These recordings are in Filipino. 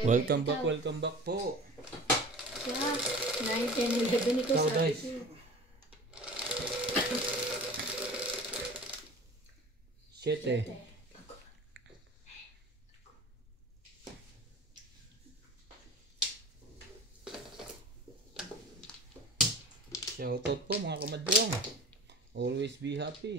Welcome back po. Yeah, 9, 10, 11 ito So sabi guys, ko. 7. Shoutout po mga kamadrong. Always be happy.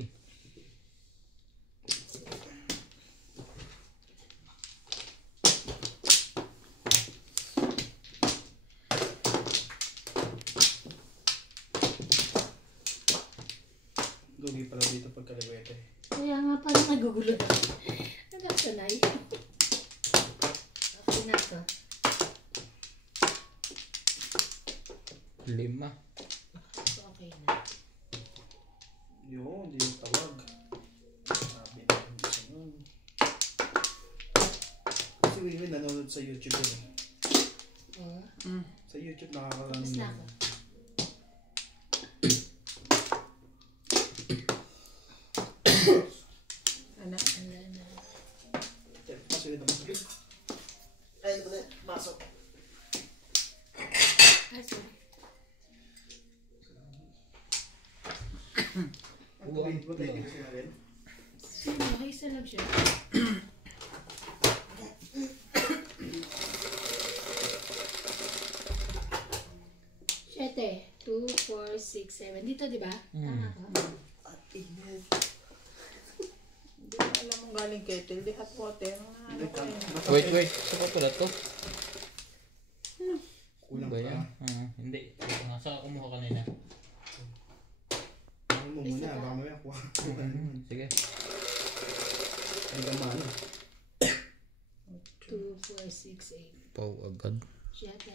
Lugi pala dito pagkalawete. Kaya nga parang nagugulo na. Nagkasanay. Okay na to. 5. Okay na. Yun, hindi yung tawag. Sabi na yung gusto nun. Si Wiwi nanonood sa YouTube yun eh. Oh, Sa YouTube tapos nakakalamin na yun. ako. Ano? Wala na. Pasok yun naman. Ayun naman eh, pasok. Ah, sorry. Mag-ready kasi na rin. Sino? Okay, isa lang siya. Siyete. 2, 4, 6, 7. Dito, di ba? Tama ko. At init. Hindi ko alam mong galing kettle. Di hot water. Ano ko yun? Wait. Ito pa pala to. Kulang Ba pa. yan? Hindi. Nasa kumuha kanina. Ano mo muna, baka mamaya kuha ka naman. Sige. Ay gamano. 2, 4, 6, 8. Pau agad. Siyete.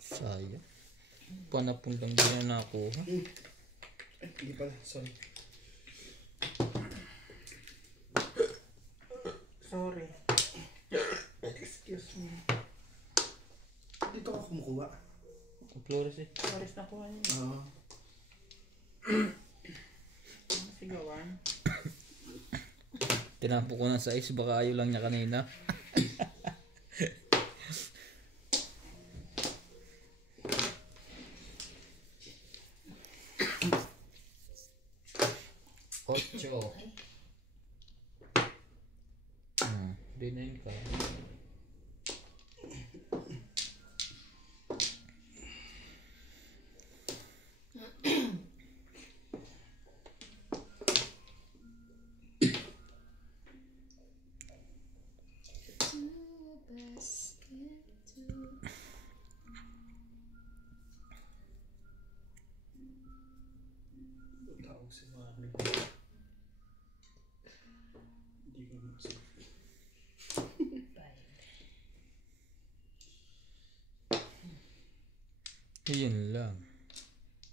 Sayang. Panapon lang din na nakuha. Ay, hindi pala, sorry. Sorry. Excuse me. Dito ka kumukuha. Flores eh. Flores na kuha yun. Oo. Ang sigawan. Tinapo ko ng size. Baka ayaw lang niya kanina. Ocho. Dinin ka. Tawag si Mami. Hindi ko masok. Yun lang.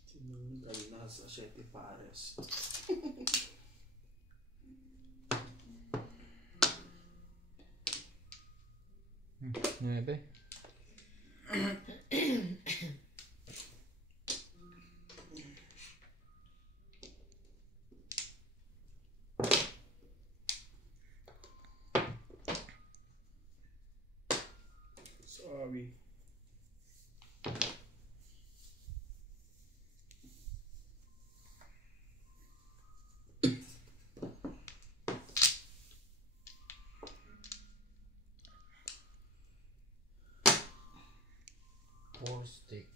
Sinunggal na sa 7 pares. Nuebe. Sorry. Four stick.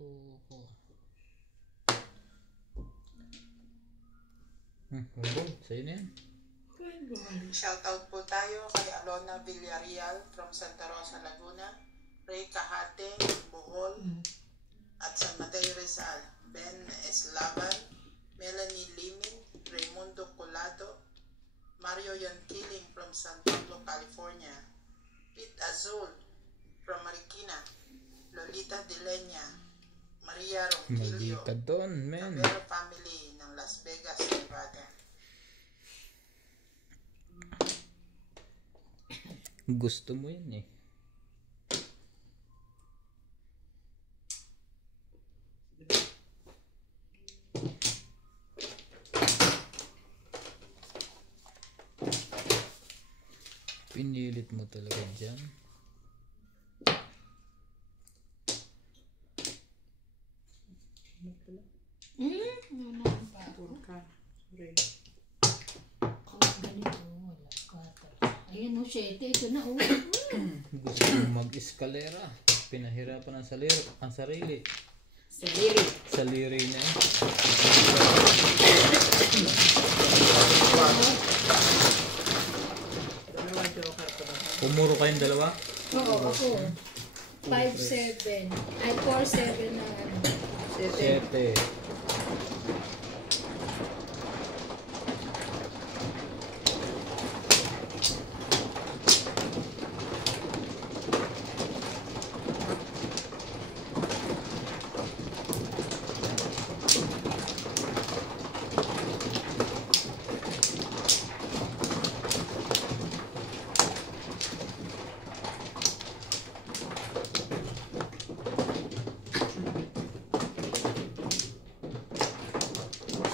Loko. Humbong. Sa'yo na yan. Shoutout po tayo kay Alona Villarreal from Santa Rosa, Laguna. Ray Cahateng, Bohol. At San Mateo Rizal. Ben Eslavan. Melanie Limin. Raimundo Colado. Mario Yankiling from San Pablo, California. Pete Azul from Marikina. Lolita Dilenia. Maria Ronquillo. Mali ka doon, men. Cabero family ng Las Vegas, Nevada. Gusto mo yan eh. Pinilit mo talaga dyan. Ano pala? Ano naman pa ako? Puro ka. Sorry. Ganito, wala. 4. Ayan o, 7. Ito na o. Gusto mo mag-eskalera. Pinahirapan ang sarili. Saliri. Saliri na eh. Dalawa joker ko na. Pumuro kayong dalawa? Oo, ako. 5-7. Ay, 4-7 na ano. 7. 7.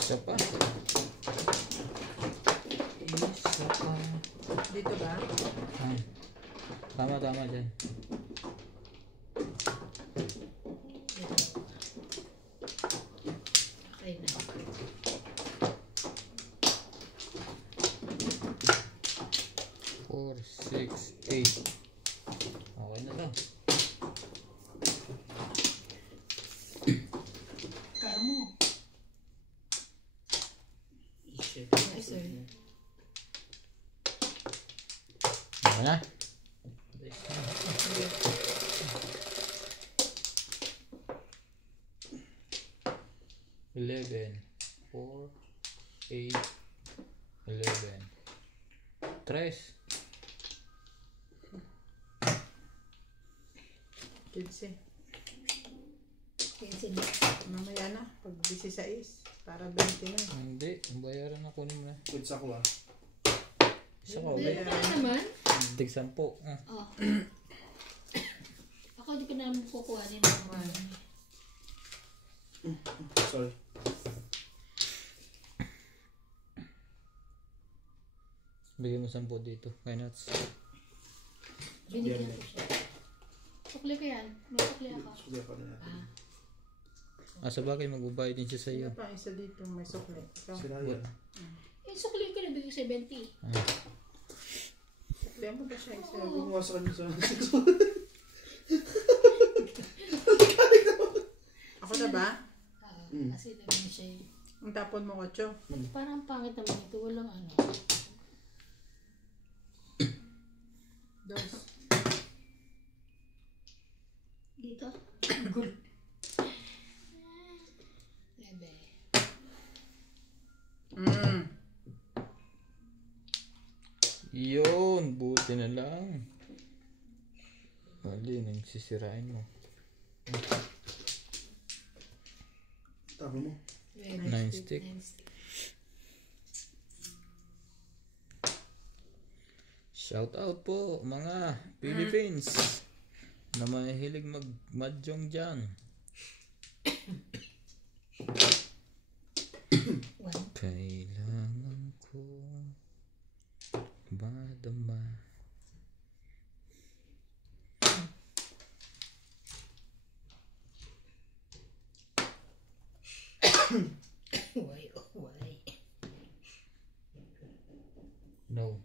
Isa pa. Isa pa. Dito ba? Ah. Tama dyan. Okay na. Four, six, 8. Okay na to. Karmo. Shit. Ay, sorry. Okay na. Eleven, 4, 8, 11. 3. 15. 15 na. Mamaya na. Pag 16. Para 20 na. Hindi, ang bayaran na kunin mo na. Goods ako ah. Isa ka Meron ulit. ka na naman. Tig 10. Ah. Oh. Ako di ko naman kukuhanin. Sorry. Bigyan mo 10 dito. Kay Nuts. Binigyan ko siya. Sukli ko yan. May sukli ako. Suli ako na natin. Sa bagay, magbabayad din siya sa iyo. Ano pa isa dito? May sukli. Ikaw. Sila yan. Yung sukli ko na bigay 70. Sukli mo ba siya isa? Gumawa sa kanya sa Ako na ba? Kasi naman siya yung... Ang tapon mo 8. Parang pangit naman ito. Walang ano. 2. Dito. Good. Lebe. Yun, buti na lang. Mali, nagsisirain mo. Tabo mo. 9 stick. Shout out po mga Philippines na mahilig mag-mahjong dyan. Kailangan ko madama. Why, oh why? No.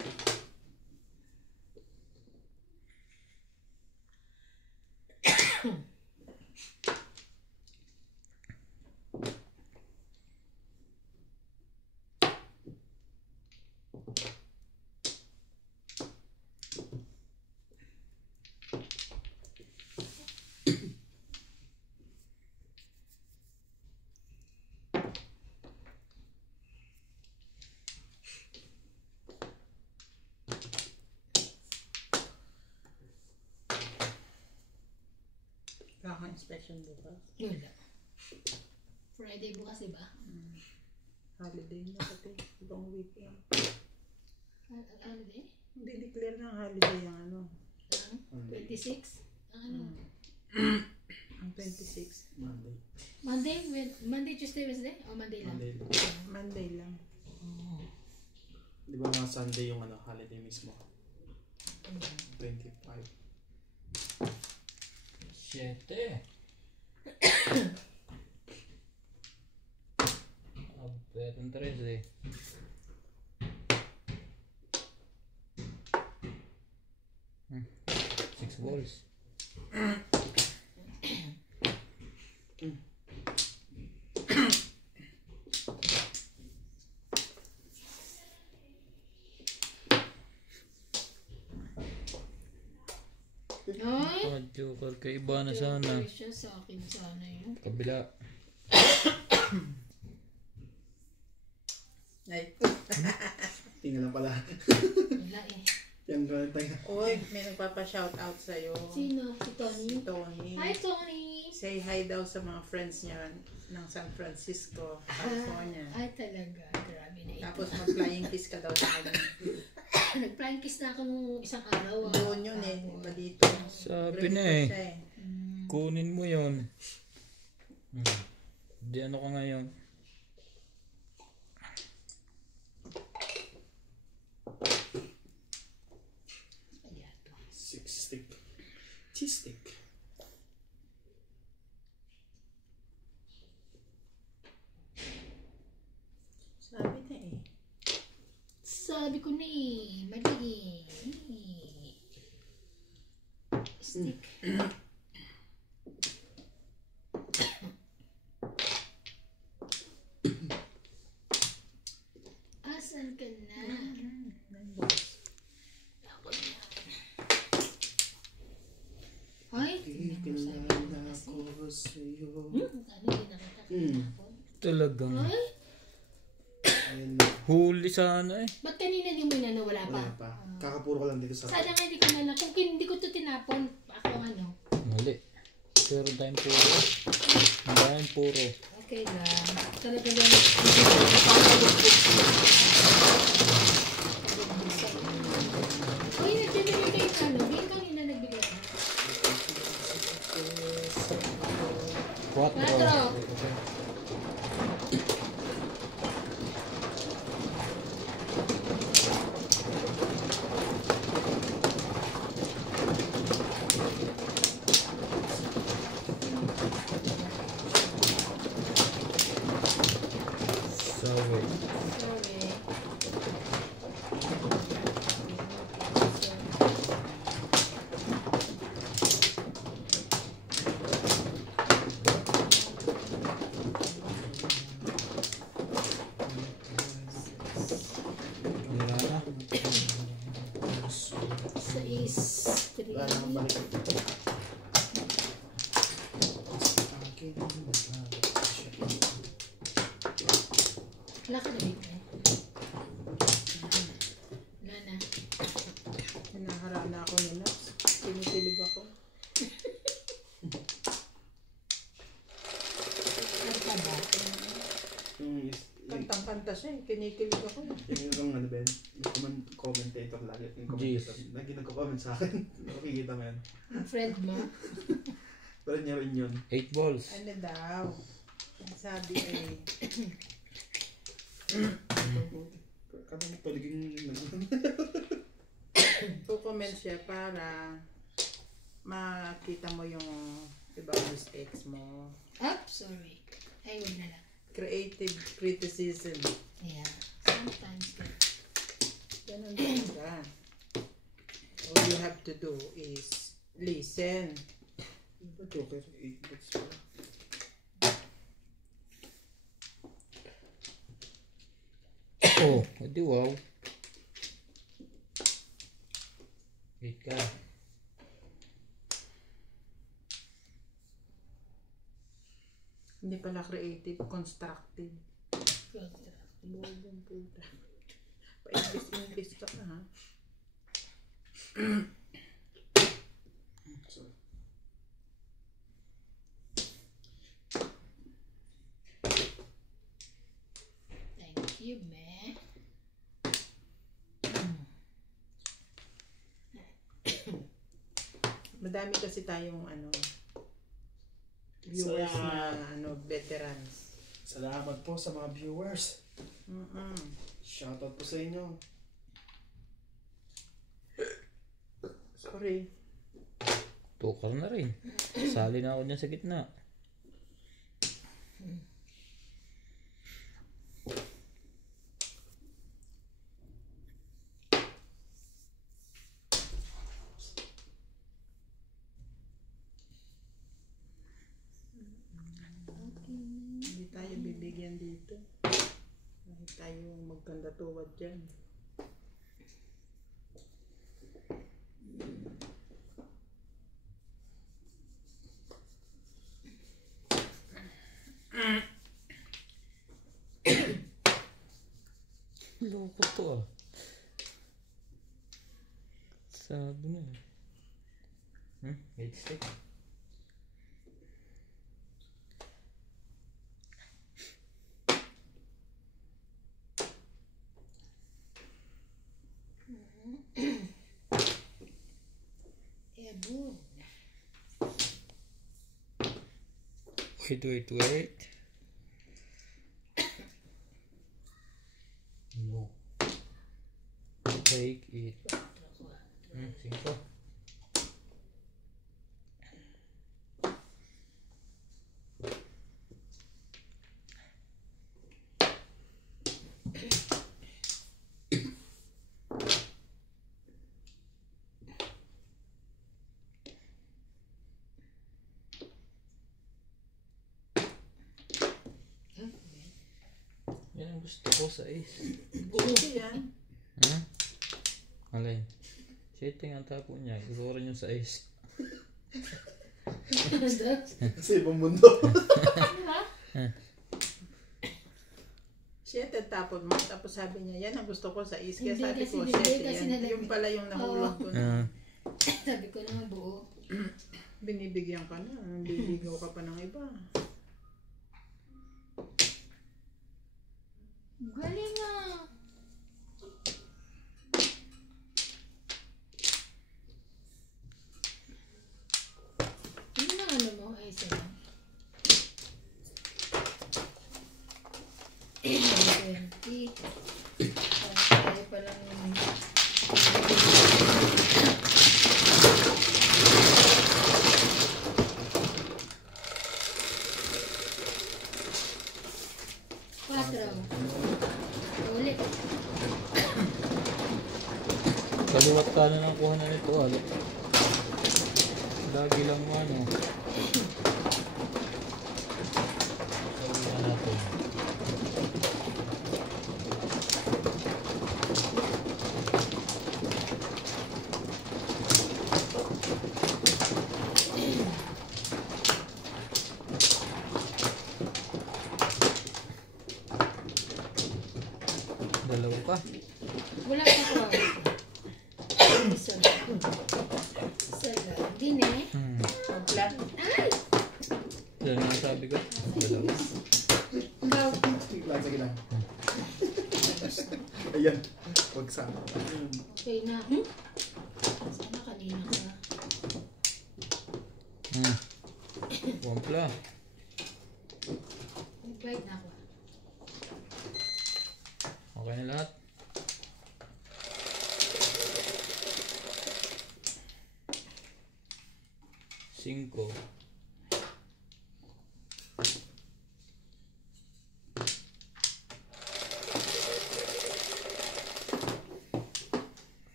Inspection bukas. Wala. Friday bukas, diba? Holiday na pati. Ibang weekend. Holiday? Hindi declare ng holiday ang ano. 26? Ano? Ang 26. Monday. Monday, Tuesday, Wednesday? O Monday lang? Monday. Monday lang. Di ba mga Sunday yung ano, holiday mismo? 25. 7. Meron 13. Hmm. 6 balls. Ay! Ah, joker kay iba na sana. Okay siya sa akin sana yun. Kabila. Ay, Tingnan lang pala. Wala eh. Yan ba tayo? uy, may nagpapa-shoutout sa'yo. Sino? Si Tony? Si Tony. Hi, Tony! Say hi daw sa mga friends niya ng San Francisco, California. Ay, talaga. Grabe na ito. Tapos mag-flying kiss ka daw sa kanya. Nag-flying kiss na ako nung isang araw. Doon yun eh, iba dito. Sabi na Grateful eh. siya Kunin mo yun. Di ano ka ngayon? Ayan to. 6 stick. Cheese stick. Sabi na eh. Sabi ko na eh. Mali eh. Stick. Asan ka na? Ako na. Ay, tingnan mo sa akin Kilala kasi. ko sa'yo. Ano hindi nakita ko kahapon? Talagang Ay, Ayun na. huli sana eh. ba't kanina di mo inano? Wala pa? Wala pa. Kakapuro ko lang dito sa... Sana nga hindi ko na lang. Kung hindi ko ito tinapon, ako ang ano. Mali. Pero tayong puro. Tayong puro. Okay lang. Talaga lang. Uy, nagbibigay kayo ka, no? Bin kanina nagbigay. 4. Sorry. Sorry. Wala na. 6, 3. Wala nang balik. Akin. Wala ka na bigay. Wala na. Hinaharap na ako nila. Kinikilig ako. Ano ka ba? Yung Kantang-kanta siya eh. Kinikilig ako. yung ano ba yun? Yung commentator lagi. Yung commentator. Lagi nagko-comment sa akin. Nakikita mo yan. Ang friend mo? Pero niya rin yun. 8 balls. Ano daw? Ang sabi eh. Kata mo paliging Comment siya para makita mo yung iba mistakes mo. Sorry. Ay, huwag na lang. Creative criticism. Yeah. Sometimes. Ganun talaga. All you have to do is listen. Ba joker? 8 bucks pa. Oh, edi wow. 8 ka. Hindi pala creative, constructive. Bold yung puta. Pa-English ka na ha. Sorry. Thank you, man. Madami kasi tayong viewers na veterans. Salamat po sa mga viewers. Mm-mm. Shoutout po sa inyo. Sorry. Tukar na rin. Sali na ako dyan sa gitna. Hindi tayo bibigyan dito. Kahit tayo magkanda tuwad dyan. Loko to ah. Sabi na eh. Wait stick. Ebo. Wait. No. Take it. 5. Yan ang gusto ko sa ace. Buti yan. Alay. Setting ang tapo niya. Siguro yung sa ace. Sa ibang mundo. Siya tapon mo. Tapos sabi niya, yan ang gusto ko sa is. Kaya Hindi sabi ko, kasi siya hindi kasi yan. nalagay. Yung pala yung nahulog ko na. Sabi ko na buo. Binibigyan ka na. Bibigyan ka pa ng iba. Galing nga. Ano na ano mo? Ay, sila. 20. Tayo pa lang yun. Ulit. Kaliwat kanan ang kuha na nito. Lagi lang ano. Sabihan natin. Dalawa pa. Wala pa ko. Isa lang. Isa lang. Hindi na eh. Pag-flat. Ay! Yan ang sabi ko. Dalawa. Ikaw. Lagi lang. Ayan. Huwag sa. Okay na. Sana kanina ka. Wampla. Nag-bite na ako. Okay na lahat. Cinco.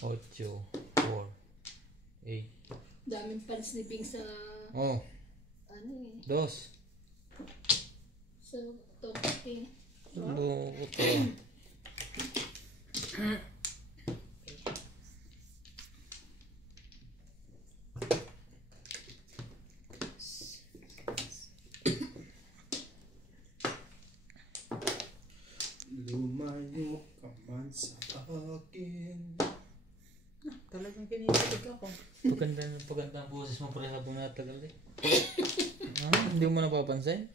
Ocho. 4. 8. Daming pansnipping sa Oh. ano eh. 2. Sa tote. Loko to. Lumayo ka man sa akin. Talagang kinikilig ako. Paganda ang boses mo pala habang natagal eh. Hindi mo napapansin?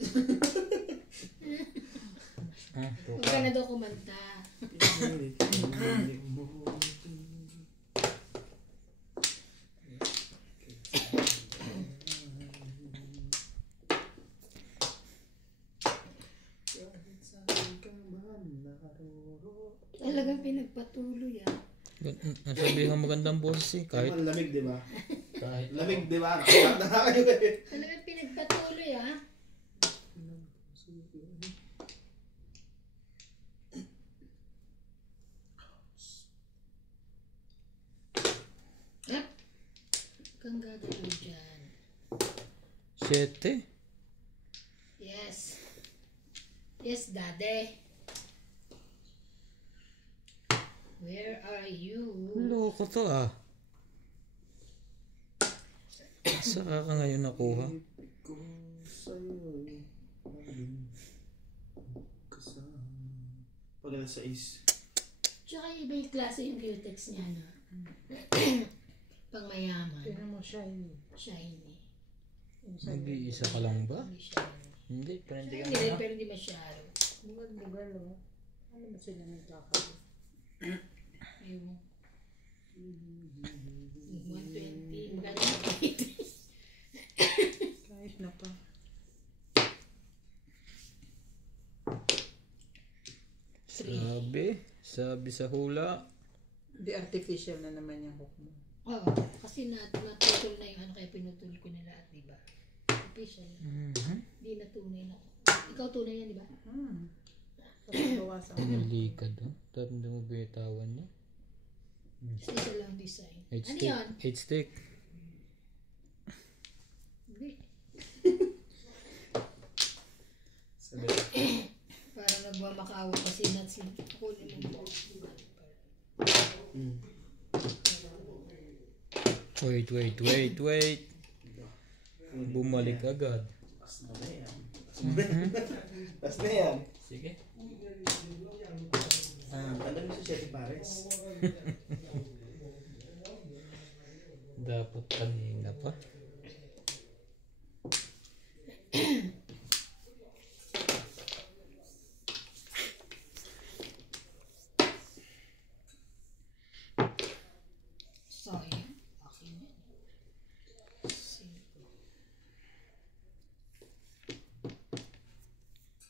Huwag ka na daw kumanta. Talagang pinagpatuloy ah. Nasabihan magandang boses eh. Kahit Ang lamig, di ba? kahit Lamig, di ba? Nakakata na kayo eh. Talagang pinagpatuloy ah. Hap! Kang gagalaw dyan. 7. Yes. Yes, daddy. Where are you? Loko to ah. Saan ka ngayon nakuha? Ko sa'yo'y maging kasama. Pag alas 6. Tsaka iba yung klase yung cutex niya, no? Pang mayaman. Tingnan mo, shiny. Shiny. Nag-iisa ka lang ba? Hindi shiny. Hindi, panindigan Hindi rin, ka. pero hindi masyado. Bugal-bugal, oh. Ano ba sila nagkakalo? Ayun. 120. Magkano na Kahit na pa. Sabi sa hula. Di artificial na naman yung hook mo. Oo. Kasi natutol na yung ano kaya pinutol ko na lahat, di ba? Official. Hindi na tunay na. Ikaw tunay yan, di ba? Bawasan. Pinalikad oh. Tapos hindi mo bitawan niya. Special lang design. 8 Ano stick. yan? 8 stick. Hindi. Sabi. Parang nagmamakaawa kasi nuts yung kunin mo. Wait. Bumalik agad. Pas na ba yan? Pas na yan. Sige. Alam mo si Shetty Pares. Dapat kanina pa. Sayang. Akin yan. Simple.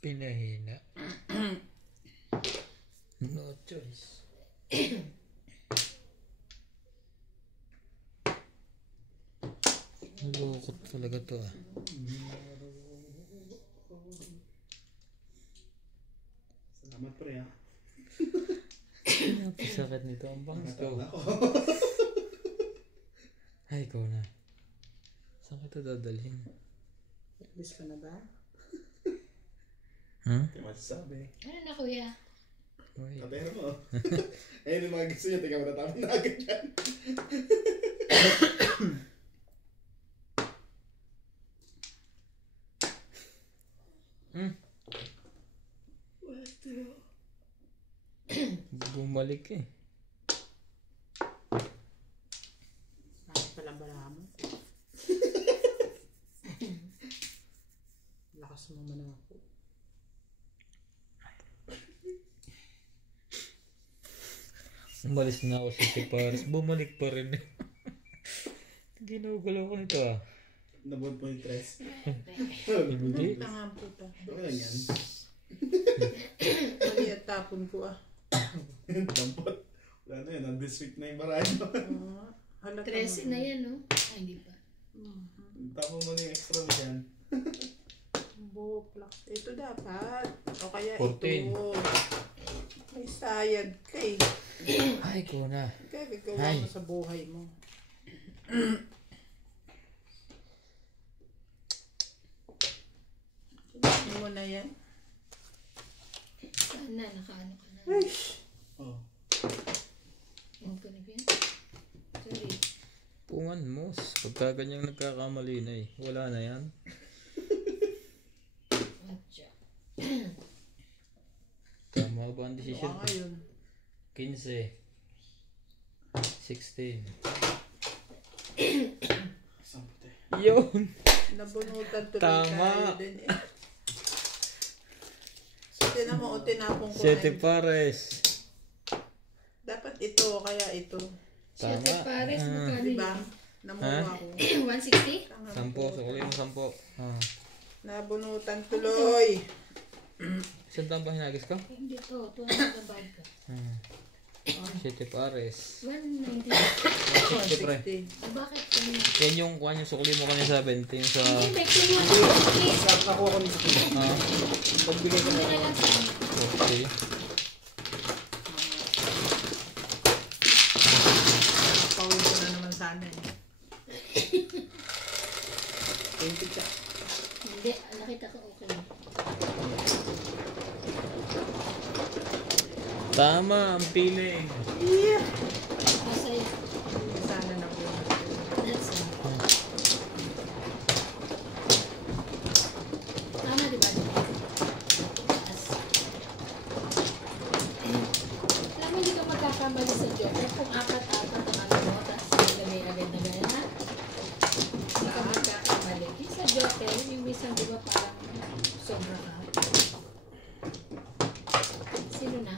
Pinahina. No choice. Malukot talaga to ah. Salamat pre ha. Napasakit nito ang bangs ko. Ako. Ay, ikaw na. Saan kita dadalhin? Alis ka na ba? Hindi masasabi. Ano na kuya? Wait. Kapero mo. Ayun yung mga gusto niya. Tingnan mo na tama na agad yan. Bumalik eh. Bakit palang bala mo? Lakas mo man ako. Umalis na ako sa Tipares. Bumalik pa rin. Ginugalaw ko nito ah. Nabot po yung tres. Hindi. Tanga puta. Okay lang yan. Mali at tapon ko ah. Dampot. Wala na yan. Nandisweet na yung baraya. Halata 13 na yan, no? Ay, hindi pa. Tapon mo na yung extra mo dyan. Buklak. Ito dapat. O kaya 14. ito. May sayad kay. Ay, ko na. Kaya gagawa mo sa buhay mo. Hindi mo na yan. Saan na? Nakaano ka na? Oh. Yung ka na ba yan? Sorry. Pungan mo. Pagka ganyang nagkakamali na eh. Wala na yan. Atcha. Tama ba ang Baka desisyon? ngayon. 15. 16. Isang puti. Yun! Nabunutan tuloy Tama. tayo din eh. So, tinan mo o tinapong ko Sete na. pares. Dapat ito, kaya ito. Tama. Siyete pares, magkano Diba? yun? Namuha ako. 160? Tanga na 10. po. Sukuli mo 10. Ah. Nabunutan tuloy. Isang taon ba hinagis ka? Hindi to. 200 ang bayad ka. 7 pares. 190. 160 pre. 160. Bakit kami? Yan yung kuha yung sukli mo kanina sa 20. Yung sa... Hindi, may kumuha. Please. Nakuha ko nito. Ah, Pagbigay ko Hindi na na lang sa okay. Napawin ko na naman sana eh. 20 ka. Hindi, nakita ko okay. Tama, ang piling. Masaya. Sana na po. That's all. Tama, di ba? Taas. Alam mo, hindi ka magkakamali sa joker. Kung apat-apat ang ano mo, tapos nilagay agad na gano'n, ha? Hindi ka magkakamali. Yung sa joker, yung minsan, di ba, parang sobra ka. Sino na?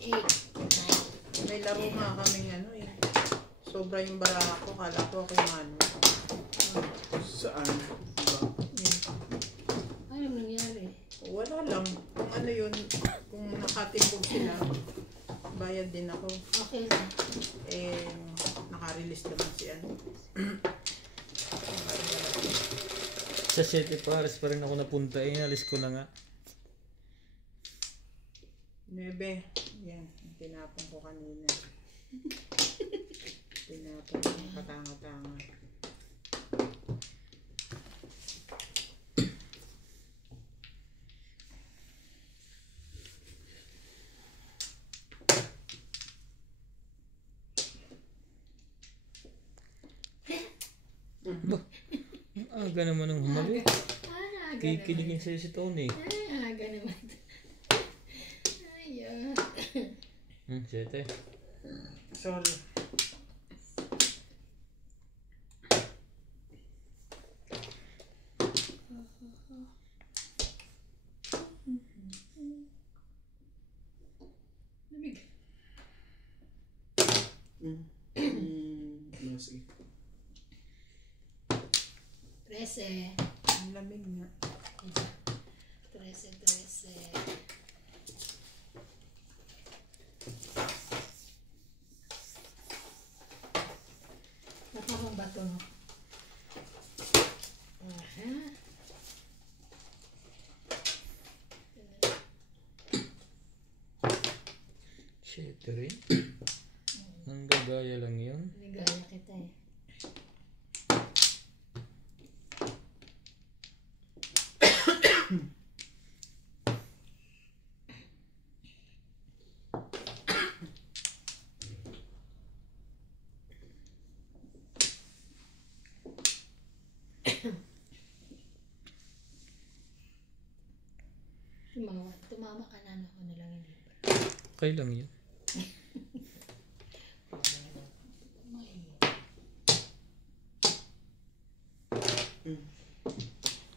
8, 9. May laro nga kaming ano eh. Sobra yung baraha ko. Kala ko ako yung ano. Saan? Diba? Ano nangyari? Wala lang. Kung ano yun, kung nakatimbog sila, bayad din ako. Okay na. Eh, naka-release naman si ano. Sa 7 pares pa rin ako napunta. Inalis ko na nga. 9. Yan. Tinapon ko kanina. Tinapon ko. Katanga-tanga. Ang aga naman ng humali. Aga Kikiligin sa'yo si Tony. naman. Aga naman. Ayun. 7. Sorry. Lamig. No, sige. 13. Ang lamig nga. 13. Napakang bato, no? Aha. Shit rin. Ang gagaya lang yun. Ligaya kita eh. Tumama ka na, ako na lang hindi pa. Okay lang yun.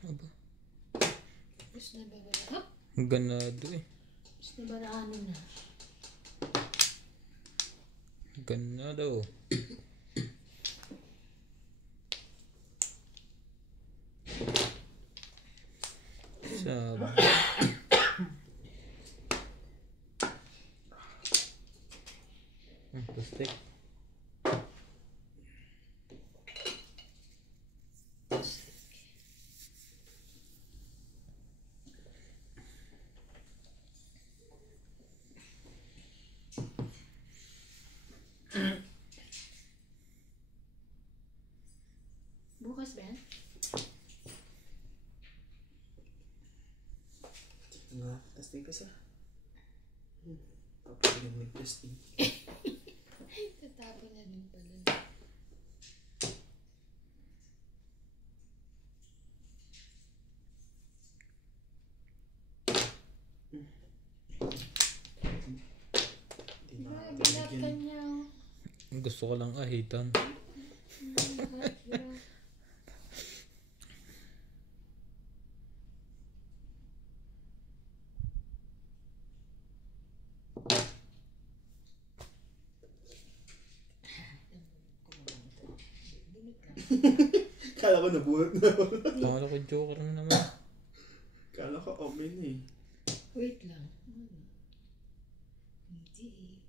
Aba, Gusto na ba ba? Hop! ganado eh. Gusto na ba na ano na? Ganado. Sabi. Plastic. Bukas ba yan? Nga, testing ka sa. Papagin may testing. Tatapon na din pala. Hindi na Ginat ka nakakabigyan. niya. Gusto ko lang ahitan. Kala ko nabunot na. Kala ko joker na naman. Kala ko omen eh. Wait lang. Hindi.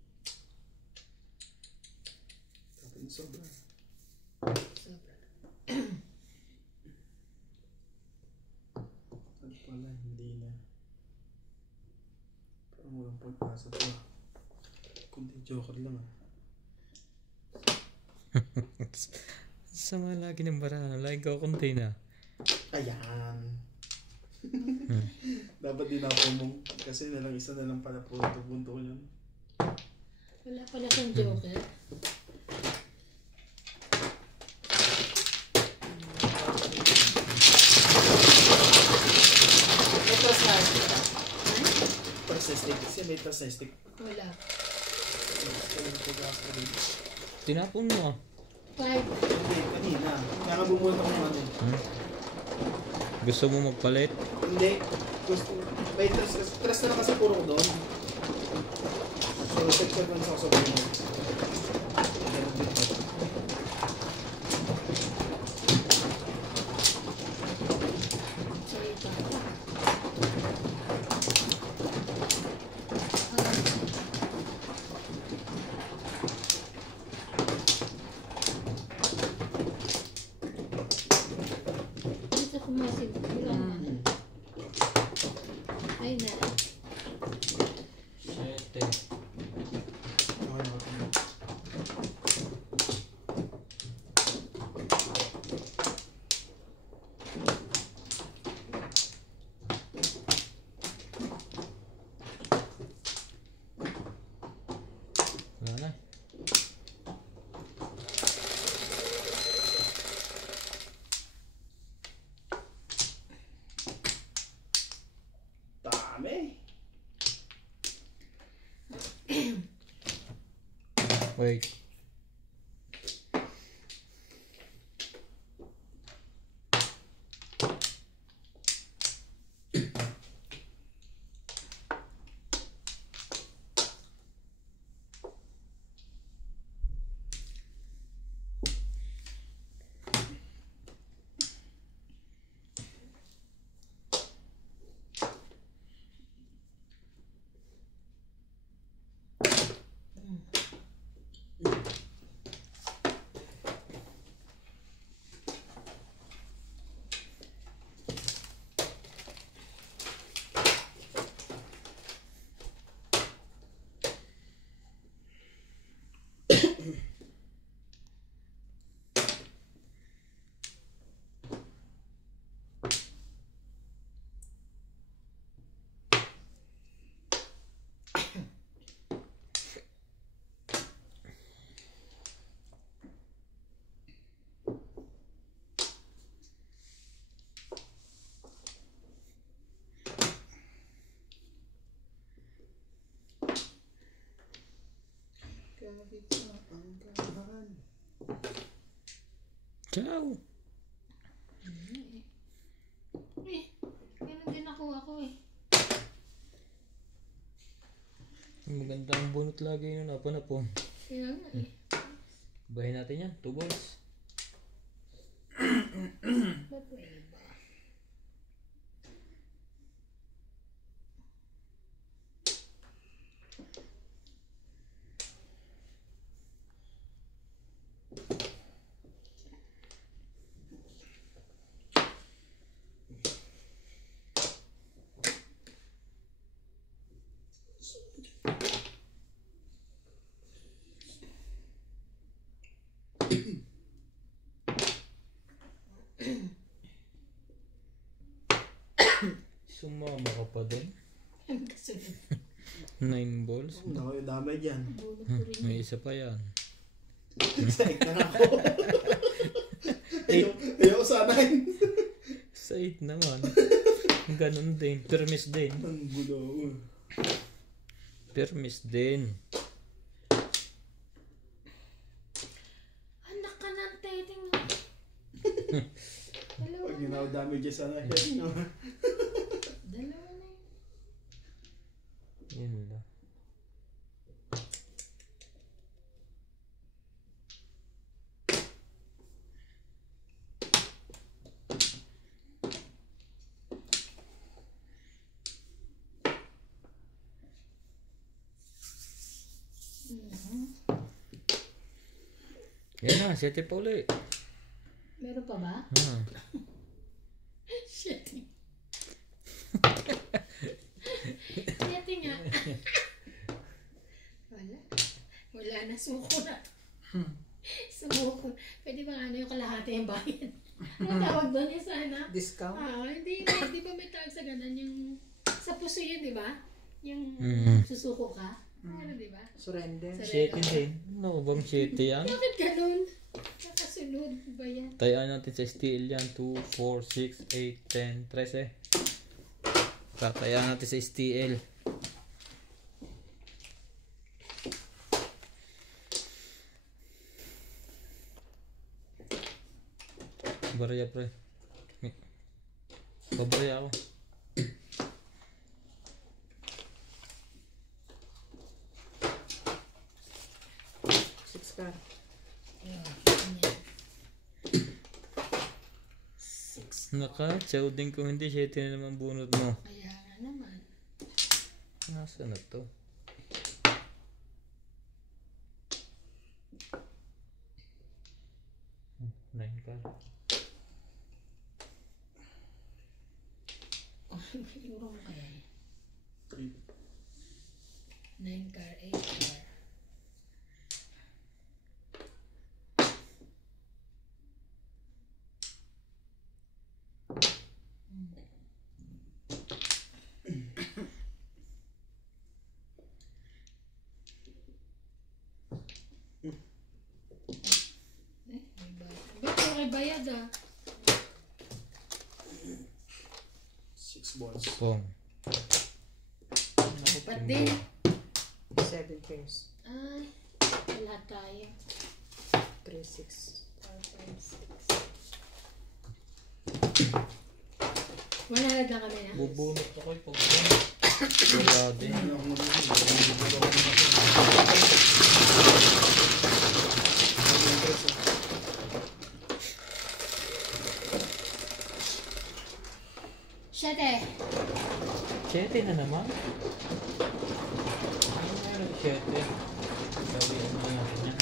Tapos sobra. Sobra. At pala, hindi na. Parang walang pagpasa to. Kundi joker lang ah. Sama lagi ng barano. Lagi ko kunti na. Ayan. Dapat din ako mong kasi nalang isa na lang pala punto ko yun. Wala pala siyang joker. May toss na stick ka. Toss na stick. Kasi may toss na stick. Wala. Tinapon mo ah. 5. Hindi, kanina. Kaya nga bumulat ako ng ano eh. Gusto mo magpalit? Hindi. Gusto, may stress na lang kasi puro ko doon. So, check lang sa kasabay mo. Sige pa. Dito kumasin. Wala na. Ay na. 7. Wala na. Dami. Wait. Kahit sa angkahan. Ciao. Ganun din ako eh. Magandang bunot lagi yun. Napon. Kaya nga eh. Bahin natin yan. 2 balls. Ba't may iba? Sumama ka pa din. Ang kasunod. 9 balls. Naku, yung damay dyan. Bulot ko rin. May isa pa yan. Saik na nga ako. Ayaw sanayin. Sa 8 naman. Ganon din. Permis din. Ang gulo. Permis din. Anak ka ng teting mo. Dalawa Pag na. ginawa damay dyan sana. Dalawa na yun. Yun lang. Yan na, 7 pa uli. Meron pa ba? Ah. Shit. Shit nga. Wala. Wala na, suko na. Sumuko. Pwede ba ano yung kalahati yung bayan? Ano tawag doon yung sana? Discount? Hindi ba may tawag sa ganun yung sa puso yun, di ba? Yung susuko ka. Ano, di ba? Surrender? 7 din. No, bang 7 yan? Bakit ganun? Nakasunod ba yan? Tayaan natin sa steel yan. 2, 4, 6, 8, 10, 13. Tatayaan natin sa steel. Barya pre. Babarya ako. Six ka. Naka-chow din kung hindi 7 na naman bunot mo. Kaya nga naman. Nasaan na to? Nine ka. Siguro mo kaya eh. 3. 9 car, 8 car. May bayad. Ba't may bayad ah? 6 balls. Pong. Ba't din? 7 pairs. Ay, wala tayo. 3, 6. 100 na kami na. Bubunot ako yung pag-bunot. Wala din. Ano ako Siyete. 7 na naman? Ano meron 7? Sabihin mo natin yan.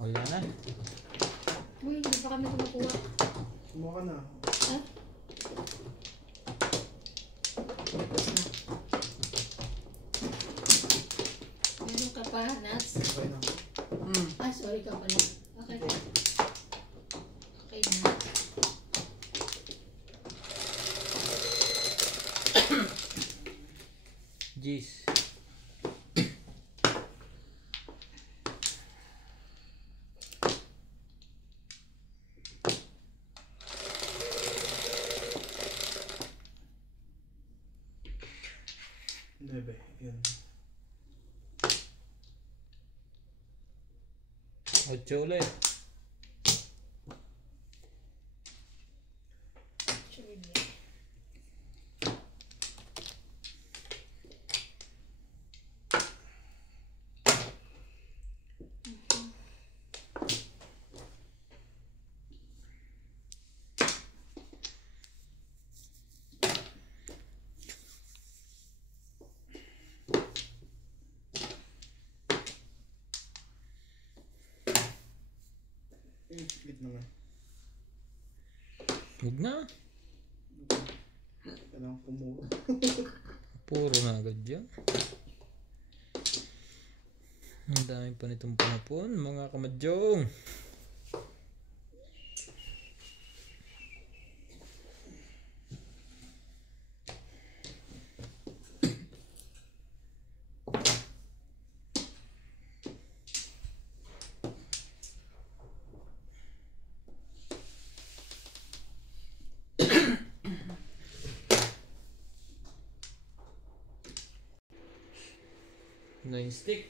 Wala na. Uy, hindi pa kami kumukuha. Kumuha ka na. Ha? Meron ka pa, Nats? Okay na. Ah, sorry ka pala. Okay. Okay na. Jeez. Nebe. Yan. 8 ulit. Sige. Split naman. Huwag na. Kailangan pumuro. Puro na agad yan. Ang dami pa nitong panapon, mga kamadyong. Nine stick.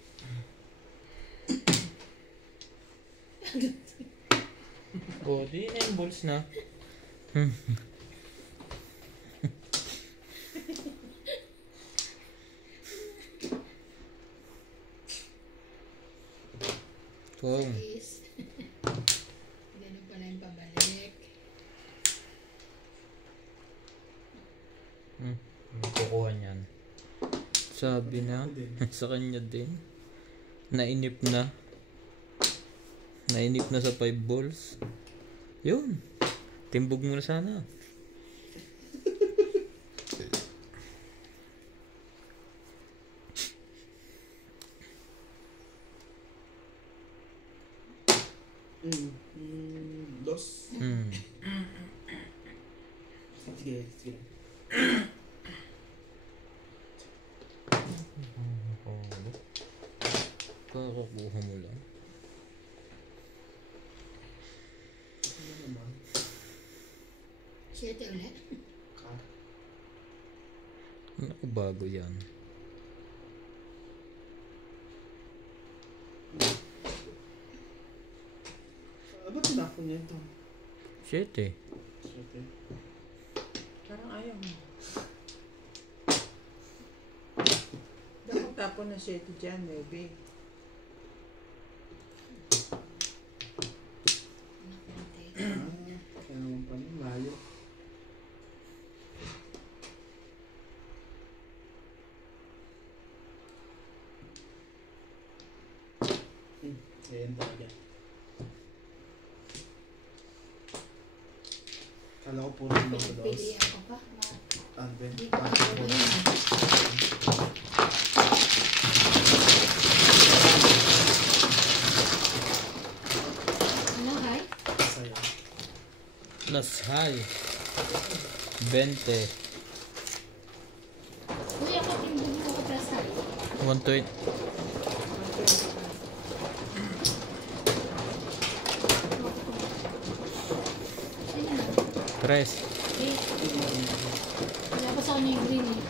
O, di 9 balls na. Kung. Is. Ganun pala yung pabalik. Kukuha niyan. Sabi na, sa kanya din. Nainip na. Nainip na sa 5 balls. Yun. Timbog mo na sana. Dos. Sige, sige. Kakakuha mo lang. Ano naman? Siyete ulit. Car. Naku, bago yan. Ba't tinapon niya ito? 7. Siyete. Parang ayaw mo. Dapat tapon na 7 dyan, maybe. Kaya naman pala, layo. Ayan talaga. Kala ko puro ng dos. Pili ako pa. Advent. Hindi pa ako yun. Ano, hay? Saya. Las high. 20. Uy, ako timbog mo ka plus hay. 120. Ayun na. 3. Okay. Wala pa sa kanya yung green eh.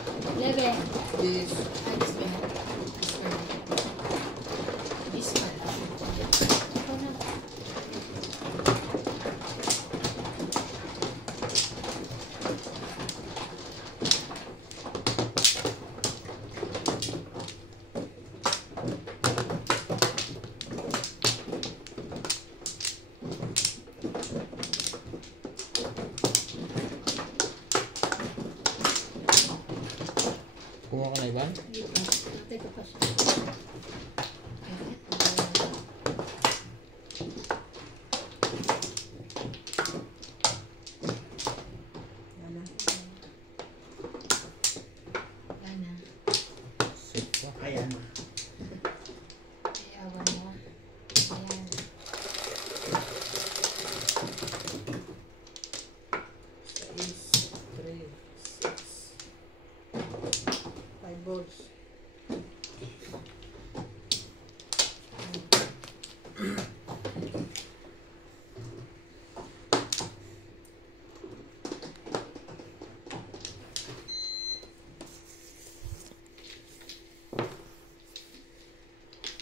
11. Yes. Ay, this one. This one. Ikaw na. Kuha ka na iba? Hindi pa. Natay ko pa siya. Yan na. Wala na. 6 pa. Ayan. Ayawan mo. Ayan. 6, 3, 6. 5 balls.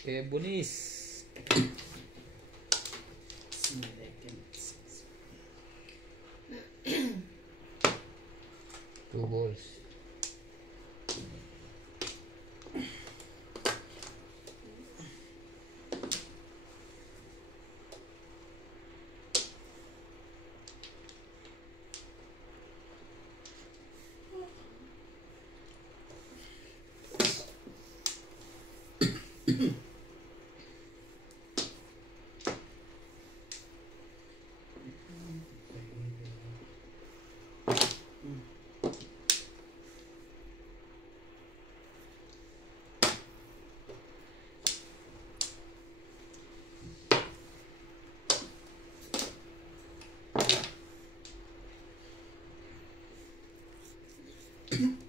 Kaya bunis. Two balls.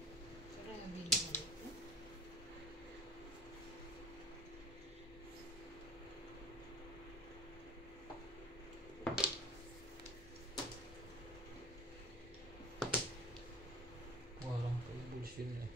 Grabe naman ito. Walang two balls yun eh.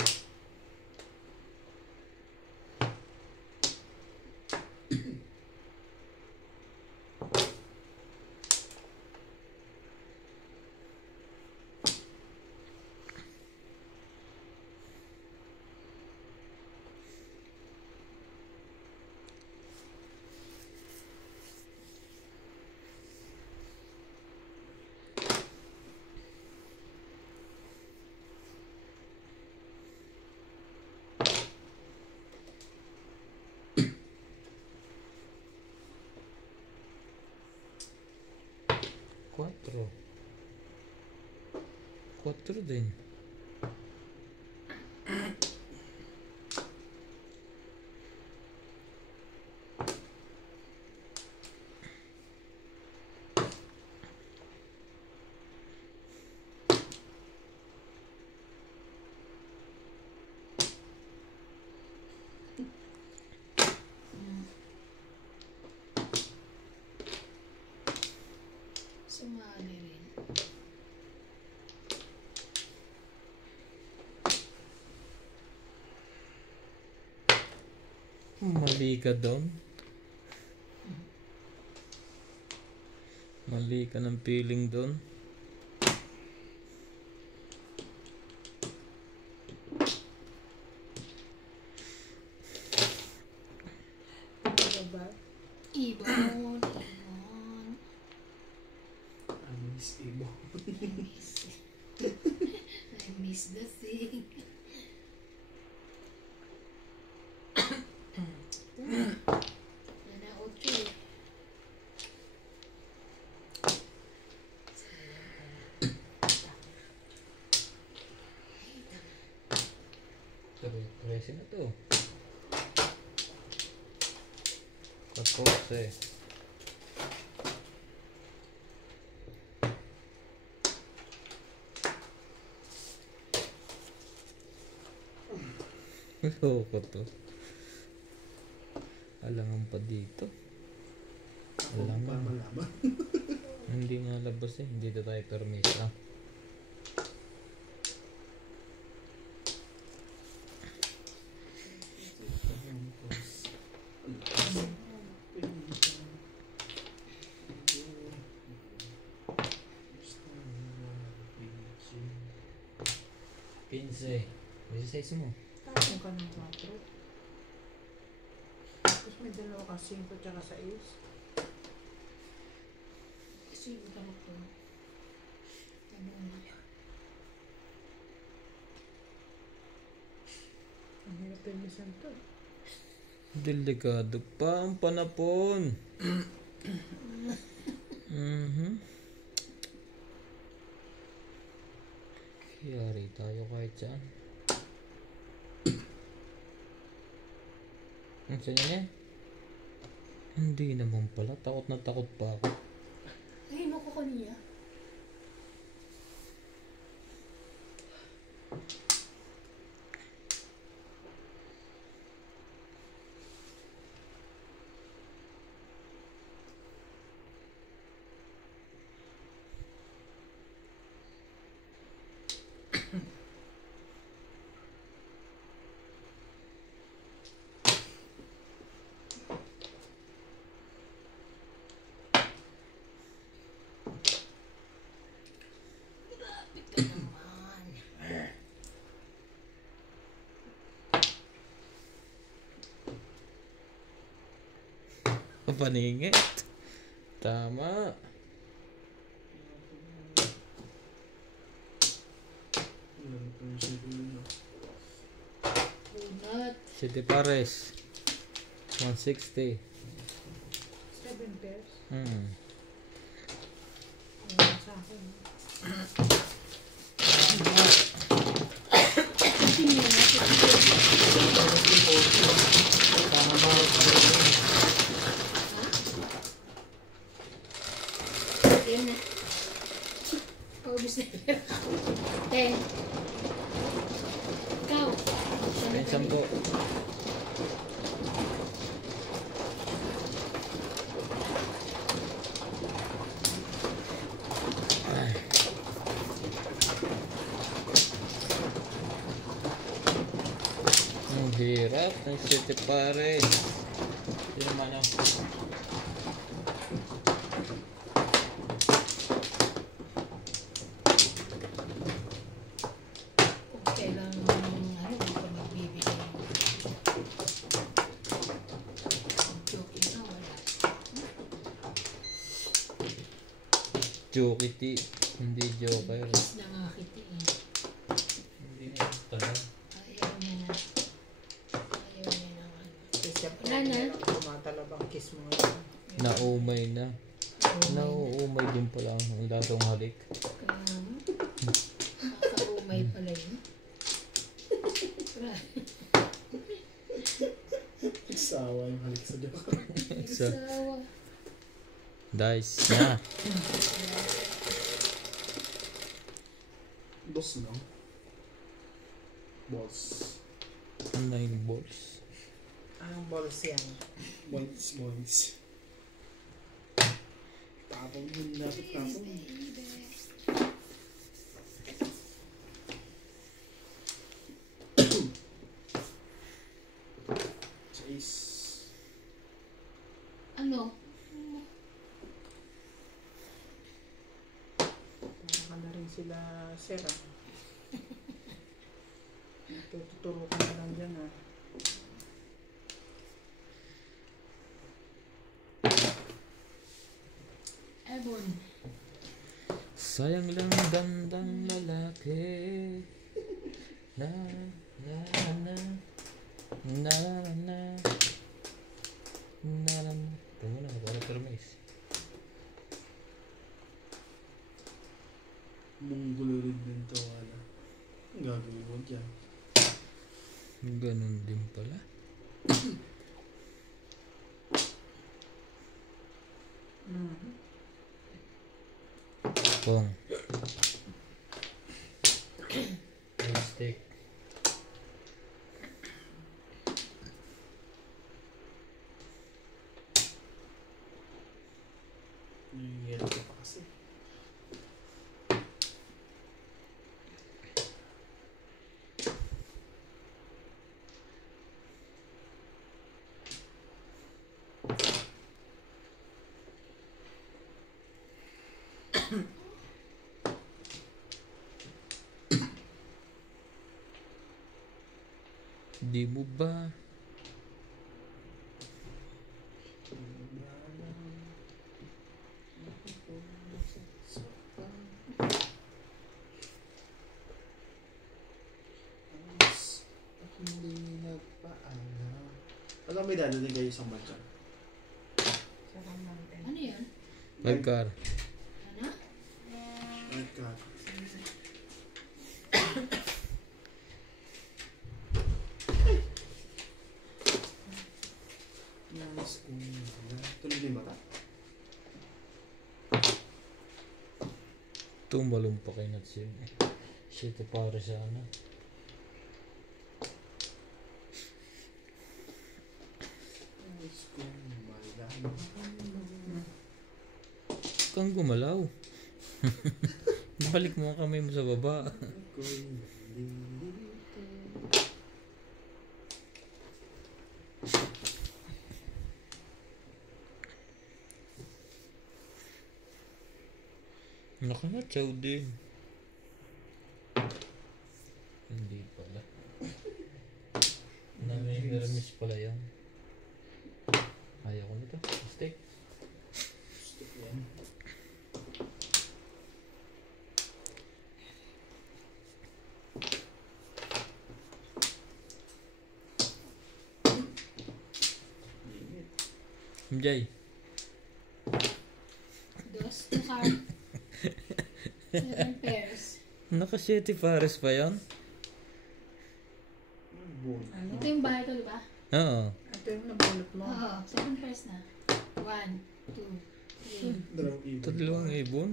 4 din. Sumali rin. Mali ka doon. Mali ka ng feeling doon. Diba? Ibon. Miss Ibo. I miss the thing. Nana 8. Trece na to. 14. Loko to. Alangan pa dito. Alangan. Malaman. Hindi nga labas eh. Hindi tayo permisa. Pinse. 16 mo. Tapos ka ng 4. Tapos may dalawa ka 5 tsaka 6. Kasi ito ko. Tanong mo yun. Ang hirap pinisan to. Delikado pa ang panapon. Yari tayo kahit saan. Ang sanya niya? Hindi naman pala. Takot na takot pa ako. Ay, mo ko niya. Paningit. Tama. Bunot. City Pares. 160. 7 pairs. Ayan sa akin. Tingnan natin. Yun na. Paubos na yun. 10. Ikaw. Pensan po. Ang hirap ng City Pares. Hindi naman ang Kailang ano pa nagbibigay. Joking na wala. Jokity. Hindi joker. Kiss na nga kita eh. Hindi na talaga. Ayaw niya na. Ayaw niya na ano. Kasi siyempre, Wala na. meron tumatalabang kiss mo ngayon. Naumay na. Nauumay din pala ang lasong halik. Kaya, Sawa yung halik sa joke. So, Sawa. dice na. Dos, no? Balls. 9 balls. Anong balls yan? Boys. Tapong yun dapat tapong. Chase. Ano? Baka na rin sila, sir, ah. Tuturo ka na lang dyan, ah. Ebon. Sayang lang gandang lalaki. Na na na na na na na. Tama na, para permis. Munggulo rin din to, wala. Ang gagawin mo dyan. Ganun din pala. Pong. Mistake. Nangyayari ka pa kasi. Di mo ba? Hindi nagpaalam. Alam mo, may dadating kayo isang bansa. Sarang natin. Ano yan? 5 car. Ano? Right card. Nice. Tuloy na yung mata. Tumalong pa kay Natsu. Shit, para sa ano. Nice kung malaman. Kang gumalaw. Balik mo ang kamay mo sa baba. Ako'y nalilito. Nakanatsaw din. Hindi pala. Nami-permis pala yan. Ayaw ko nito. Mistake. Stick yan. MJ. Dos na card. 7 pairs. Naka-7 pares pa yan? Boy. Ano? Ito yung bahay ko, di ba? Oo. Ito yung nabunot mo. Oo. 7 pairs na. 1, 2, 3, Dalawang ibon. Tatlong ibon.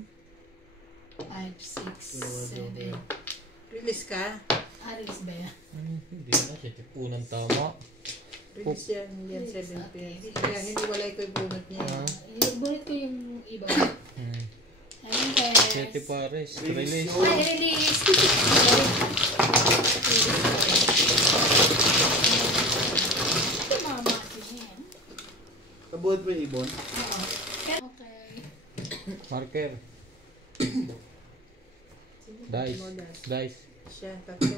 5, 6, 7. Release ka? Alis ba yan? Hindi na. 7 punang tama. Release yan. Yan, 7 Okay, pairs. release. Kaya hindi walay ko yung bunot niya. Ah. Bulit ko yung iba. 7 7 pairs. pares. Release Release. yun. Ay, release! Ito mama yan. Nabuhat mo yung ibon? Oo. Okay. Marker. Dice. Mo, dice. Dice. Siya, tatlo.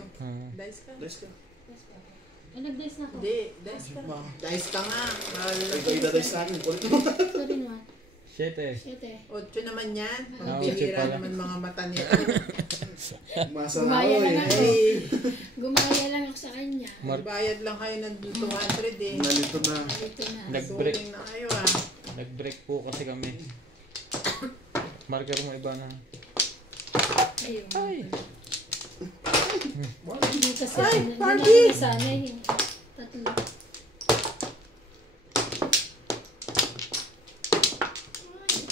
Dice Dice ka? Dice ka. Nag-dice na ako. Hindi, dice ka. Ma. Dice ka nga. Ay, kayo dadice sa akin. Kulit mo. Sorry naman. 7. 7. 8 naman yan. Ah, Pagbihira pala. naman mga mata nito. Masarap Gumaya lang ako. Ay, Gumaya lang ako sa kanya. bayad lang kayo ng 200 eh. Nalito na. Dito na. Nag-break. Suling na kayo ah. Nag-break po kasi kami. Marker mo iba na. Ayun. Ay! Hindi kasi Ay, hindi na Barbie! ako nasanay. Tatlo.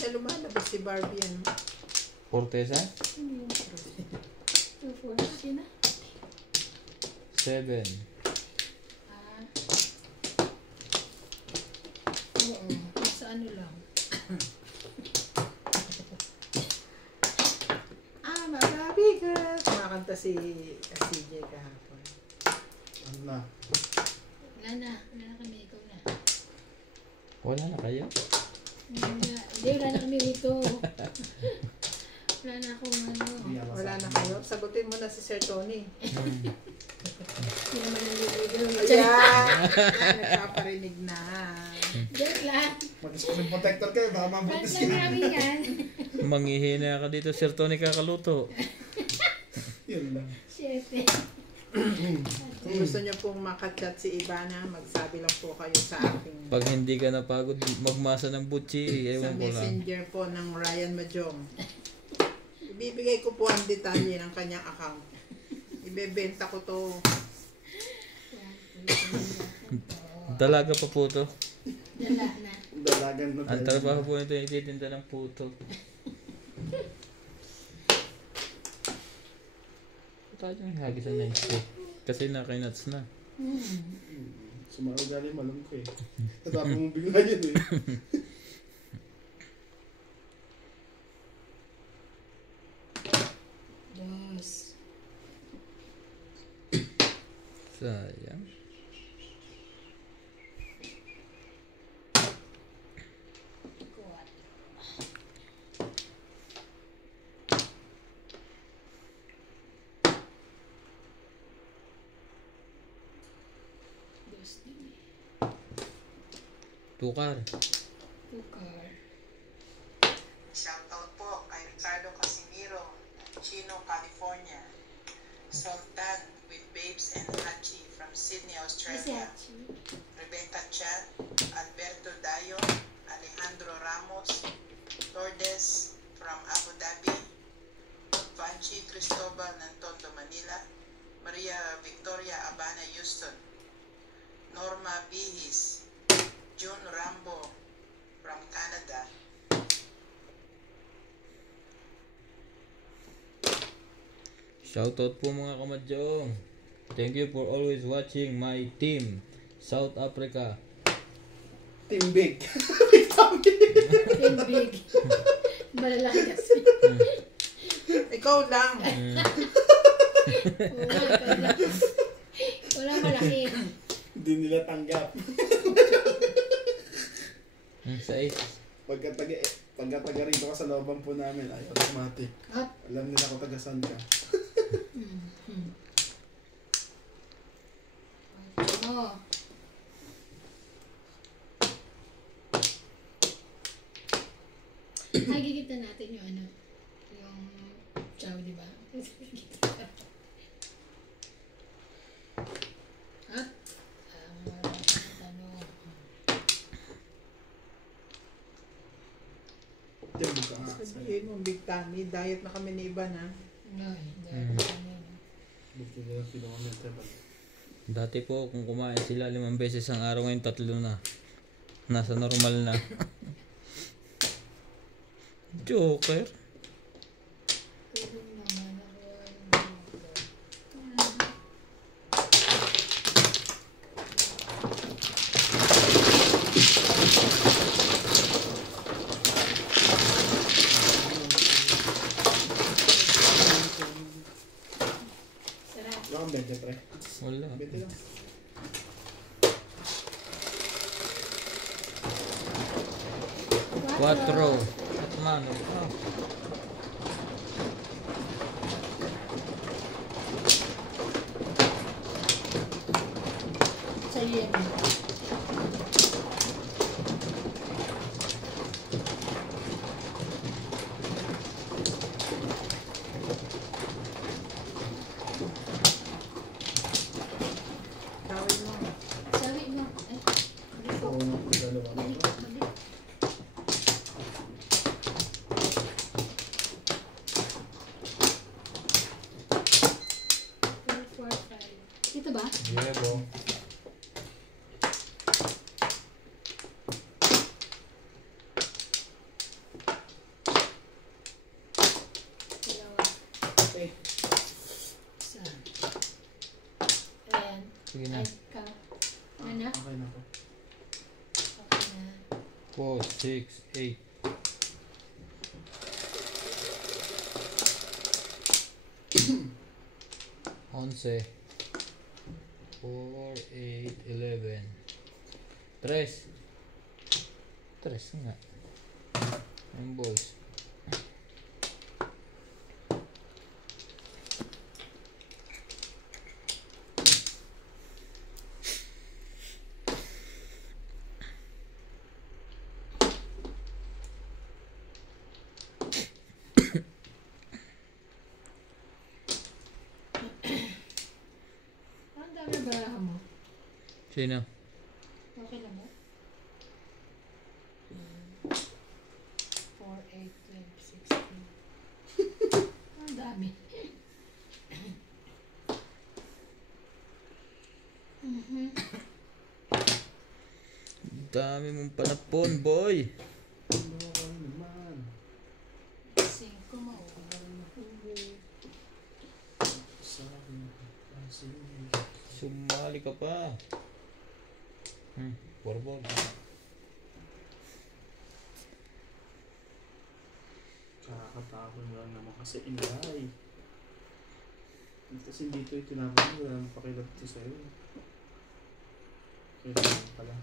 Ay, lumalabas si Barbie yan. Corteza. 240 na. 7. Ah. Oo. Sa ano lang. Mabigat. Kumakanta si CJ kahapon. Ano na? Wala na. Wala na kami. Ikaw na. Wala na kayo? Wala. Hindi, wala na kami rito. Wala na akong ano. Wala na kayo? Sagutin mo na si Sir Tony. Hindi naman naliligaw. Ayan! Nagpaparinig na. Joke lang. Mag-screen protector kayo, baka Prank mabutis lang ka. namin yan. Manghihina ka dito, Sir Tony, kakaluto. Yun lang. Shit. Kung gusto niyo pong makachat si Ivana, magsabi lang po kayo sa aking Pag hindi ka napagod magmasa ng butchi, sa ewan ko lang. messenger po ng Ryan Majong. Ibibigay ko po ang detalye ng kanyang account. Ibebenta ko to. Dalaga pa po to. Dala na. Dalagan na Ang tayo. trabaho po nito ay ititinda ng puto. Tayo yung hagisan na ito. Kasi nakainats na. Sumaraw galing malam ko eh. Natapos mong bigla yun eh. Dos. Sayang. Dos din eh. Tukar. Tukar. Shoutout po kay Ricardo Casimiro, Chino, California. Sultan with Babes and Hachi from Sydney, Kasi Australia. Hachi. Rebecca Chan, Alberto Dayo, Alejandro Ramos, Lourdes from Abu Dhabi, Vanchi Cristobal ng Tondo, Manila, Maria Victoria Abana, Houston, Norma Bihis, June Rambo from Canada. Shoutout po mga kamadyong. Thank you for always watching my team, South Africa. Team Big. Team big. Malalaki kasi. Ikaw lang. Oo nga, ikaw lang. Wala malaki. Hindi nila tanggap. Sa is. Pagka taga rito ka sa looban po namin, ay automatic. Up. Alam nila kung taga saan ka. Ano? Hagigita natin yung ano, yung chow, di ba? At, tanong. Diyan mo ka nga. Sabihin mo, Big Tani, diet na kami ni Ivan ha. Ay, dahil ano. Buti nila pinukamit. Dati po kung kumain sila 5 beses ang araw, ngayon 3 na. Nasa normal na. Joker. Tulong naman ako. Sarap. Wala kang 20 pre. Wala. 20 lang. Quattro. At mano. Oh. Sa'yo yan. Gawin mo. Sabi mo. Ay, balik ko. Oo, dalawa na Balik, to. balik. Ito ba? Yebo. Dalawa. Okay. Isa. Ayan. Sige na. Ay, ka. Ano? Okay na po. Okay na. 4, 6, 8. 11. 4, 8, 11. 3. 3 nga. Yung balls. Ang dami baraha mo. Sino? Okay lang ba? 4, 8, 12, 16. Ang dami. Dami mong panapon, boy. Okay naman. 5 mauubos. Sa akin. Sumali ka pa. Borbon. Kakatapon mo lang naman kasi inay. Kasi dito yung tinapon mo, wala nang pakilap ito sa'yo. Kailangan pala.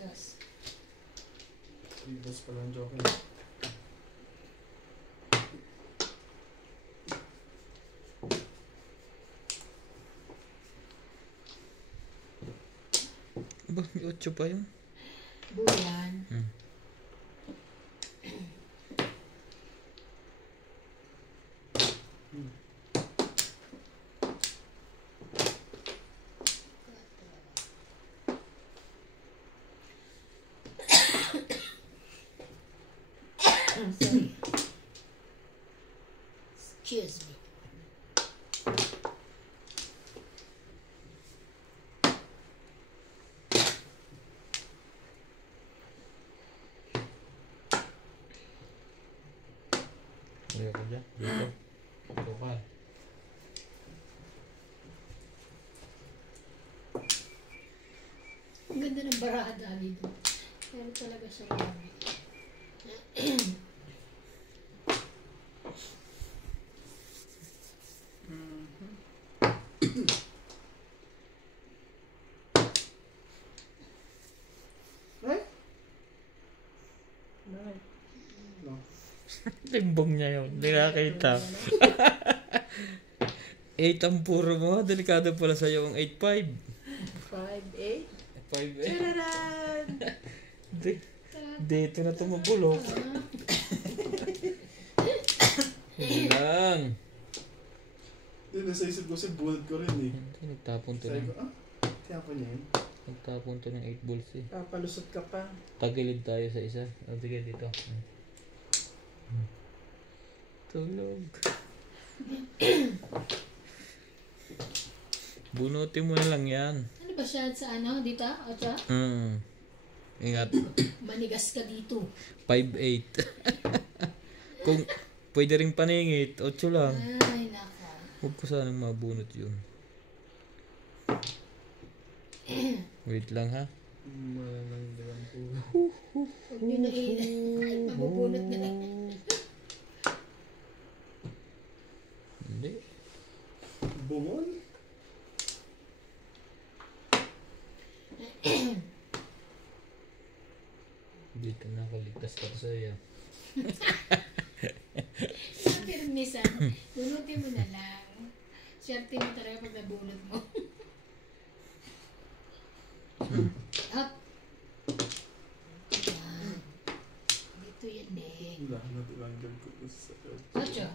Das. Bibas pala ang joke. Ba, may 8 pa yun. Buyan. Sorry. Excuse me. Hindi ko dyan. Dito. Dito ka. Ang ganda ng baraha dali doon. Pero talaga siya marami. Right? Right. No. Limbong niya yun. Hindi nakakita. 8 ang puro mo. Delikado pala sa'yo ang 8-5. 5, 8. 5-8. Tararan! Dito na ito mabulok. Hindi lang. Hindi, nasa isip ko kasi bullet ko rin eh. Hindi, nagtapon to Sabi ng, ko, tinapon niya yun. nagtapon to ng 8 balls eh. Palusot ka pa. Tagilid tayo sa isa. O, sige dito. Tulog. Bunutin mo na lang yan. Ano ba siya sa ano? Dito? Ocho? Ingat. Manigas ka dito. 5-8. Kung pwede rin paningit, 8 lang. Ay, naka. Huwag ko sanang mabunot yun. Wait lang ha. Malang dalang po. Huwag nyo na kahit mabubunot na lang. Hindi. Bumon? Dito na kaligtas ka sa'yo. Pero minsan, bunutin mo na lang. Swerte mo talaga pag nabunot mo. Up. Yan. Dito yan eh. Wala na tilanggan ko sa Ocho.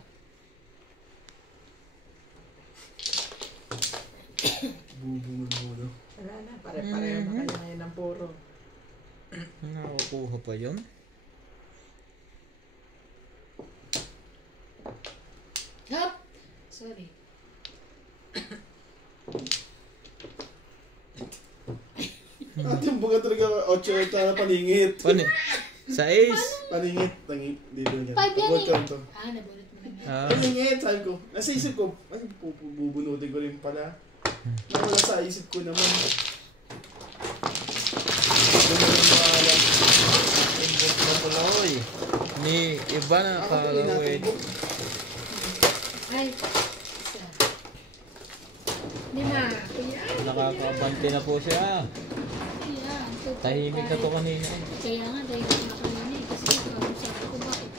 bubungod mo no? Wala na, pare-pareho na kanya ngayon ng puro. Nakakuha pa yun? Hop! Sorry. At yung buka talaga 8 na paningit. Paano? Sa ace. Paningit. Tangit. Dito niya. 5 yan Abot eh. ka to. Nabunot mo na. Ah, Paningit. Sabi ko. Nasa isip ko. Ay, bubunutin ko rin pala. Nawala sa isip ko naman. timbok na tuloy. Ni iba na Ako tuloy natin kalawin. po. Ay, isa. Lima. Kuya. Nakakabante na po siya. Kuya. Tahimik na to kanina. Kaya nga, dahil na kanina eh. Kasi sabi ko bakit.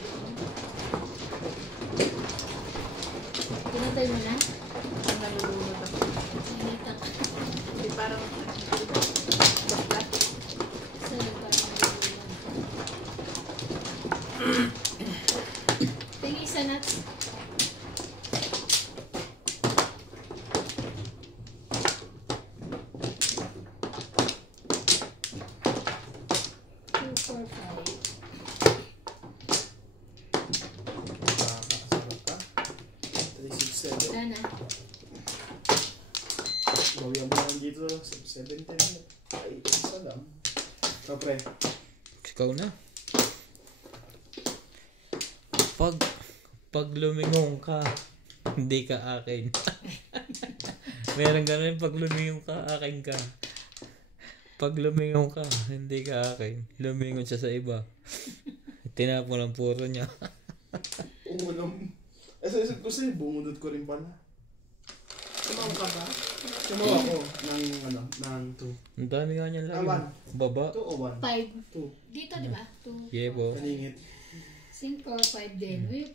Pinatay mo na? Ang nalulunod ako. Sinita ka. Hindi parang basta. Sa'yo parang tingin isa nuts. Two, four, five. Nakakasarap ka. 3, 6, 7. Wala na. Bawian mo lang dito. 7, 10. Ay, isa lang. Kapre. Ikaw na. Pag lumingong ka, hindi ka akin. Meron ganun pag lumingong ka, akin ka. Pag lumingong ka, hindi ka akin. Lumingon siya sa iba. Tinapon ang puro niya. Umunong. Eh, sa isip ko sa'yo, bumunod ko rin pala. Tumaw ka ba? Sumawa ko ng, ng 2. Ang dami nga niyan lang. Awan. Baba. 2 o 1? Five. 2. Dito, di ba? Two. Yebo. Kaningit. 5 or 5 din. Uy,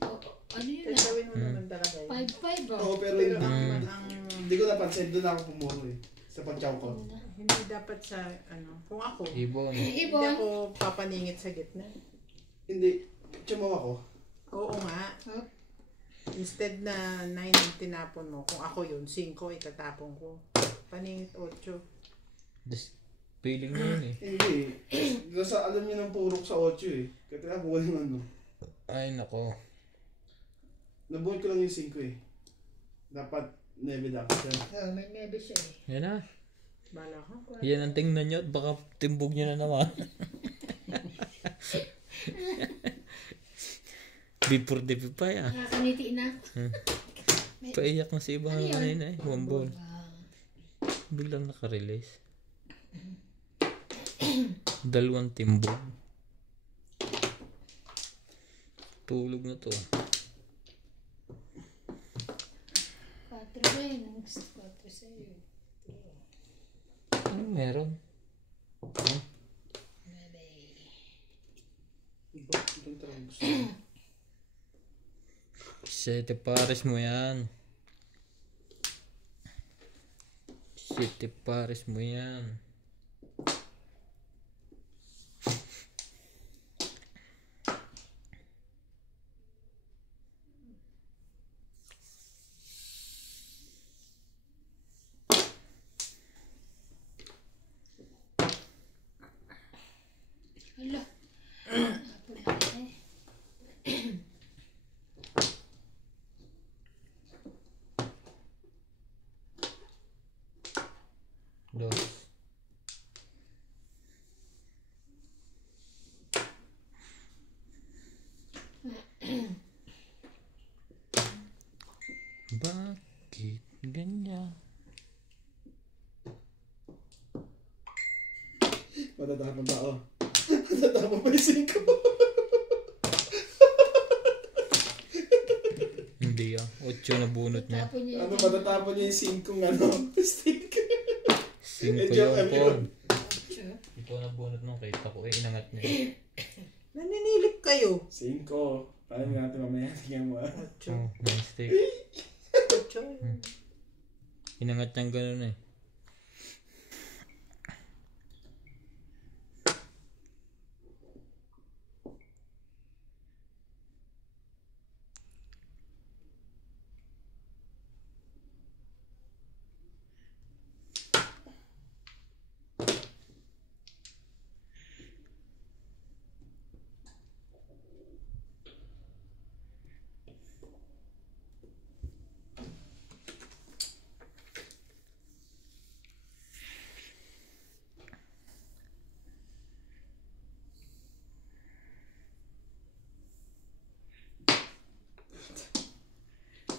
ano yun ah? Gagawin mo naman talaga yun. 5-5 Oo, oh. pero Pero hindi, ang hindi ko napansin. Doon ako pumuro eh. Sa pantsaw ko. hindi dapat sa kung ako, Ibon. hindi Ibon. ako papaningit sa gitna. Hindi. Sumawa ko. Oo nga. Hop. Instead na 9 ang tinapon mo, kung ako yun, 5 itatapon ko. Paningit 8. Feeling mo yun eh. Hindi. Nasa alam niyo ng purok sa 8 eh. Kaya ako yung ano. Ay nako. Nabuhat ko lang yung 5 eh. Dapat 9 dapat yan. Oh, may maybe siya eh. Yan na. Bala ko. Yan ang tingnan nyo at baka timbog nyo na naman. Before the pa ya. Nakakaniti na. Paiyak na si iba Ano yun? kanina eh. Wambol. Wow. Biglang naka-release. 2 timbog. Tulog na to. 4 rin. Ang 4 sa'yo. Ano meron? Iba. Itong talagang gusto ko. 7 pares mo yan. 7 pares mo yan. Hala. Apo na eh. Dos. Bakit ganyan? Matatapang tao. Matatapang pa yung 5. Hindi ah. 8 na bunot niya. Tapon niya Ano, matatapang niya yung 5 ano, stick. 5 Eh, yung joke lang pon. yun. Ito na bunot nung kita ko. Eh, inangat niya. Naninilip kayo. 5. Paano natin mamaya? Tingnan mo ah. 8. Oh, nice take. 8. Inangat niyang ganun eh.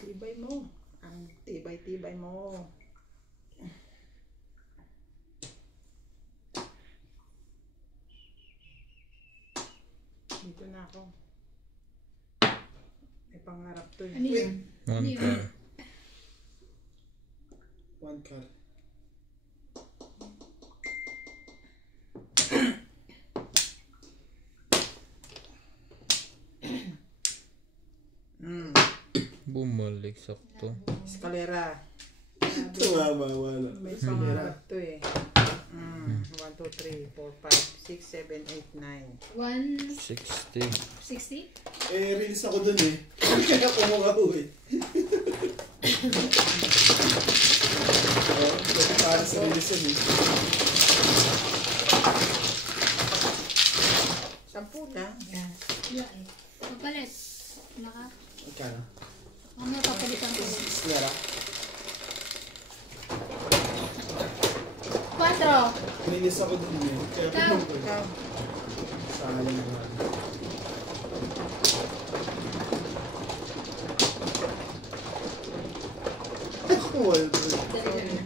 Tibay mo. Ang tibay-tibay mo. Dito na ako. May pangarap to eh. Ano yun? Ano One yun? car. One car. Bumalik sakto. Eskalera. Tumama, wala. May pangarap to eh. 1, 2, 3, 4, 5, 6, 7, 8, 9. 160? 60. Release ako dun eh. Kaya kumuha ko eh. Para sa release yun eh. 10 lang. Yan. Yan eh. Papalit. Naka. Magkano? Ano papalitan ko yun? Lera? 4. Release ako dun eh. Kaya Ikaw. kumuha ko eh. Ikaw. Sayang naman. Kuha yun. Dali na.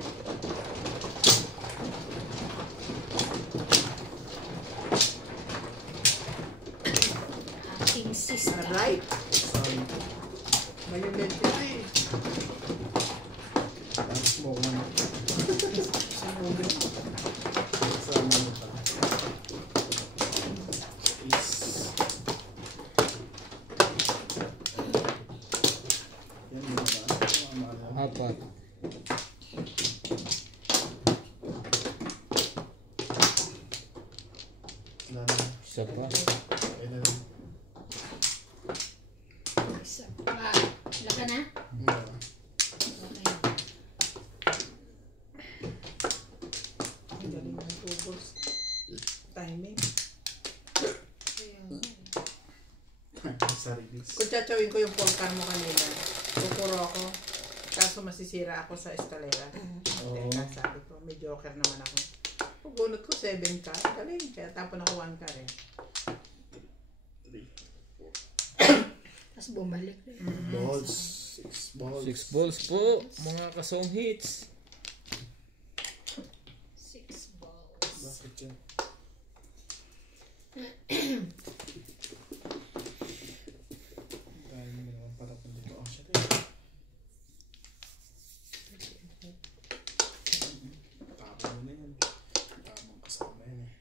Aking sister. Alright. Sorry. Mayulit ito eh. Tapos mo ko naman. Sama mo pala. Is. Yan mo ba? Apat. Wala na. Isa pa. Ayun na lang. Isa pa. Wala ka na? Wala. Okay. Ang galing ng tubos. Timing. Sa release. Kung tsatawin ko yung polkan mo kanina, kukuro ako. Kaso masisira ako sa eskalera. Oo. Teka, sabi ko, may joker naman ako. Pugunot ko 7 ka. Galing. Kaya tapon ako 1 ka rin. Tapos bumalik. Balls. 6 balls. 6 balls po. Mga kasong hits. 6 balls. Bakit yan? Dahil mo naman pala kung dito. Oh, shit eh. Tapon mo na yan. Tamang kasama yan eh.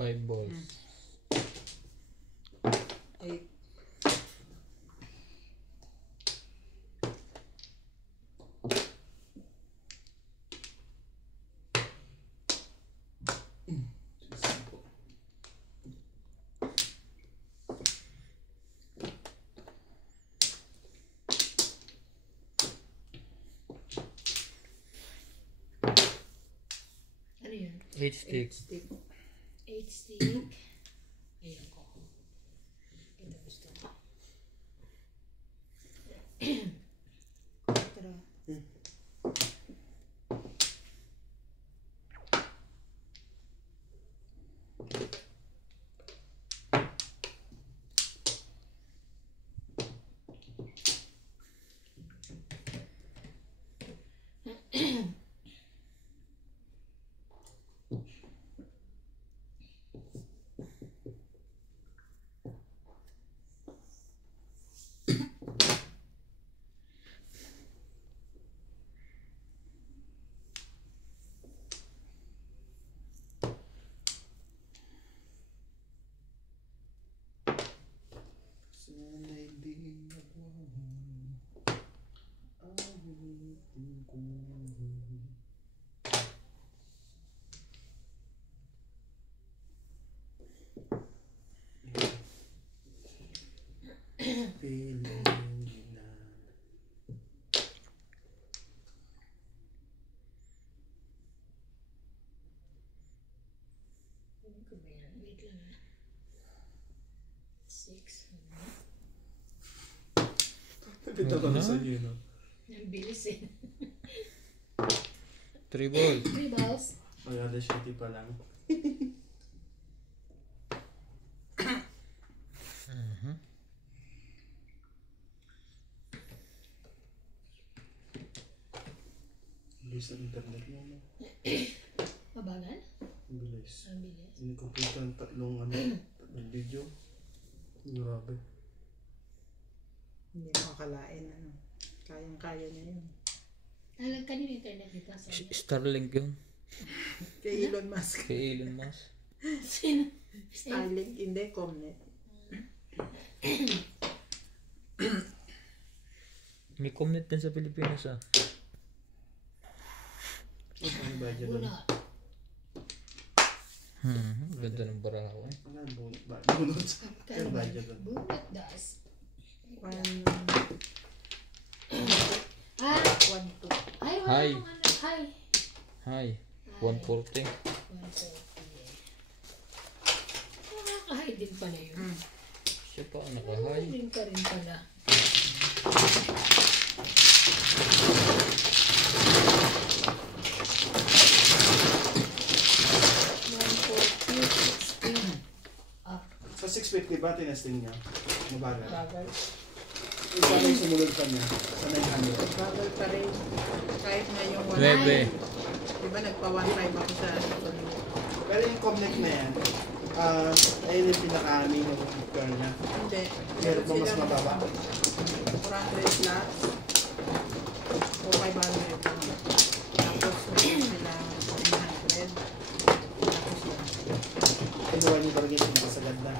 Five balls. 8. Ano yun? 8 stick. Stick. 8 stick. Ayan ko. Ito gusto ko. 4. Sana'y di nagwawan ang ulitin ko. Piling na. Ano ko ba yan? Wait lang ah. Kita ko na sa inyo, no? Ang bilis eh. 3 ball. 3 balls. Ay, alas 7 pa lang. Bilis ang internet mo, no? Mabagal? Bilis. Ang bilis. Ini-complete ang tatlong video. Grabe. Hindi mo akalain, ano. Kayang-kaya niya yun. Alam ka yung internet dito. Sorry. Starlink yun. Kay Elon Musk. Kay Elon Musk. Sino? Starlink, hindi, Comnet. May Comnet din sa Pilipinas ah. Ano ba dyan? Bunot. Ganda ng barako eh. Ano ba? Bunot. Ano ba dyan? Bunot das. One, Ah! 1, 2. Ay, wala Hi. akong ano. Hi. Hi. 140. 140. Nakaka-high din pala yun. Siya pa ang naka-high. Din pa rin pala. Sa 650 ba tinesting niya? Mabagal. Bagal. Yung sana yung sumunod pa niya sa 900. Bagal pa rin. Kahit na yung 9. Diba nagpa-1.5 ako sa Pero yung Comnet na yan, ayun yung pinaka-main yung return niya. Hindi. Meron pa mas mababa? 400 plus. O 500. Tapos meron sila 900. Tapos yun. Kinuha niyo talaga yung pinakasagad na.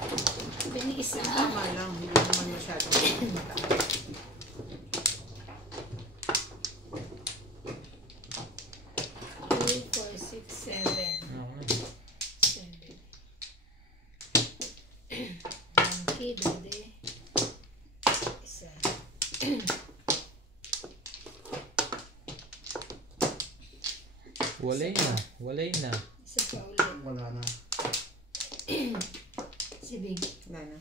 Isa. Tama lang. Hindi naman masyadong mataas. Walay na. Walay na. Isa pa ulit. Wala na. Si Big. Wala na.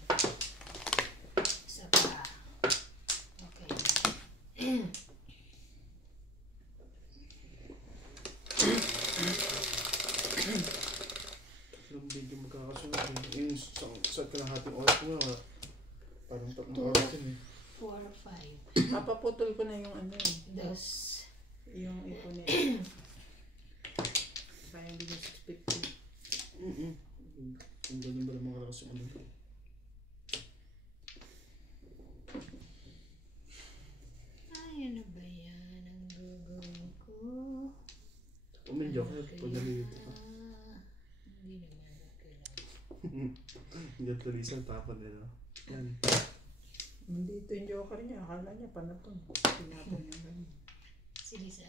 Isa pa. Okay. Yung video magkakasunod. Yung sa kalahating oras mo na. Parang 3 oras yun eh. 4 or 5. Papaputol ko na yung ano eh. Dos. Yung ipon nila. Sayang din yung 650. Kung ganyan ba naman kalakas yung ano. Ay, ano ba yan? Ang gagawin ko. Umindyo ka pag nalilito ka. Hindi naman. Okay lang. Hindi at tulisan tapon nila. Yan. Nandito yung joker niya. Akala niya panapon. Pinapon niya ganun. Si Lisa?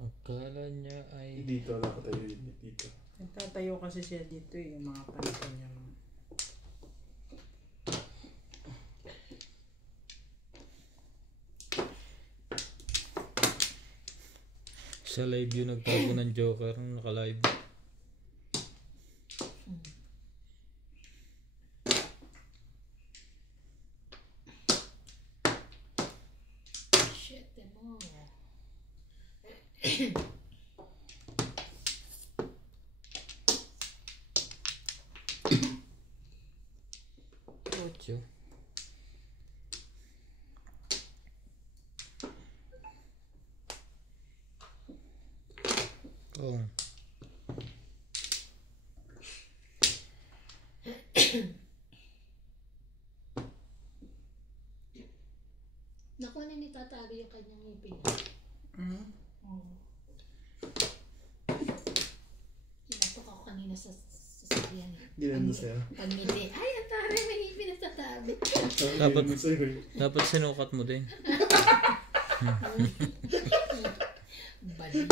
Akala niya ay... Dito wala ka tayo dito. Nagtatayo kasi siya dito eh. Yung mga panapon niya. Sa live yun nagtago ng Joker nung naka-live. Shit, mo. Ocho. Oh. Nakuha na ni Tata Abi yung kanyang ngipin. Oo. Inatok ako kanina sa sasakyan eh. Ginano sa'yo. Pagmili. Ay, ang taray, may ngipin na Tata Abi. Dapat, Ginano sa'yo eh. dapat sinukat mo din. Bali.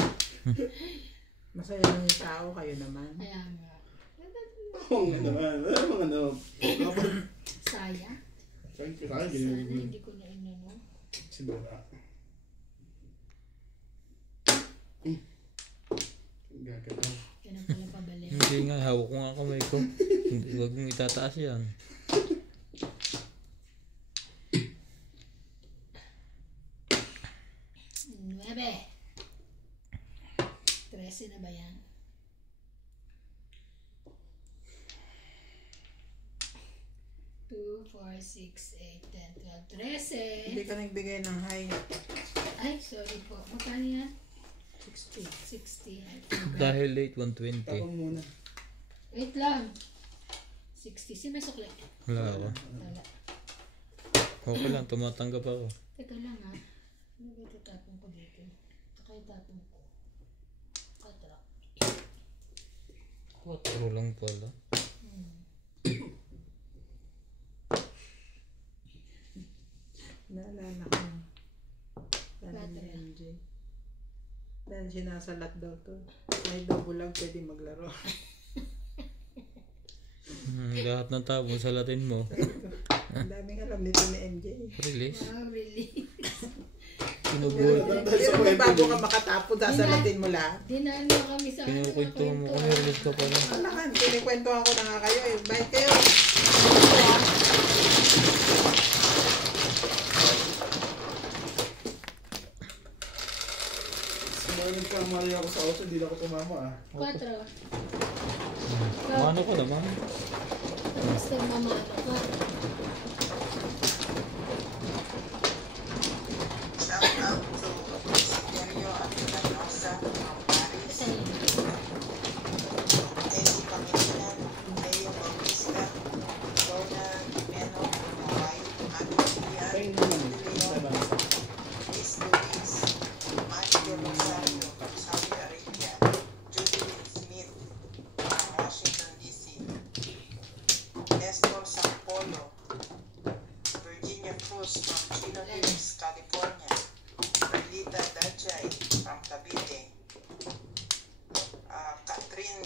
Masaya lang yung tao. Kayo naman. Kaya nga. Oo nga naman. Ano mga ano. Saya. Saan ka Sana ginano mo? hindi ko na inano. Simula. Gagalaw. Ganun pala pabalik. Hindi nga, hawak ko nga kamay ko. Hindi, huwag mong itataas yan. ba yan? Two, 4, 6, 8, 10, 12, 13. Hindi ka nagbigay ng high. Ay, sorry po. Magkano yan? 60. 60. Dahil late 120. Tapos muna. Wait lang. 60. Si may sukli. Wala ako. Wala. Okay lang, tumatanggap ako. Teka lang ha. Ano ba itatapon ko dito? Saka itapon ko. Katra. 4 lang pala. Naalala ko. Sabi ni Battery. MJ. Dahil sinasalat daw to. Kahit daw bulag, pwede maglaro. Lahat ng tapon sa Latin mo. Ang daming alam nito ni MJ. Release. Wow, really? Sinubuhay. Hindi naman bago ka makatapon, sasalatin mo lahat. Dinaan mo kami sa Kinukwento mo kung release ka pala. Alakan, kinikwentuhan ko na nga kayo. Bye kayo. Sumali nagkamali ako sa 8, hindi na ako tumama ah. 4. Mano ko naman. Basta mamano ka. Shout out to Sergio Abinanosa from Paris, Sa'yo. Eddie Pangilinan, Leo Bautista, Donna Meno, Hawaii, Antonio Ayun Pian, naman. Leon, Miss Luis, Mario Rosario from Saudi Arabia, Judy Smith from Washington, D.C., Nestor Sampolo, Virginia Cruz from Chino Hills, California, Perlita Dajay from Cavite, Catherine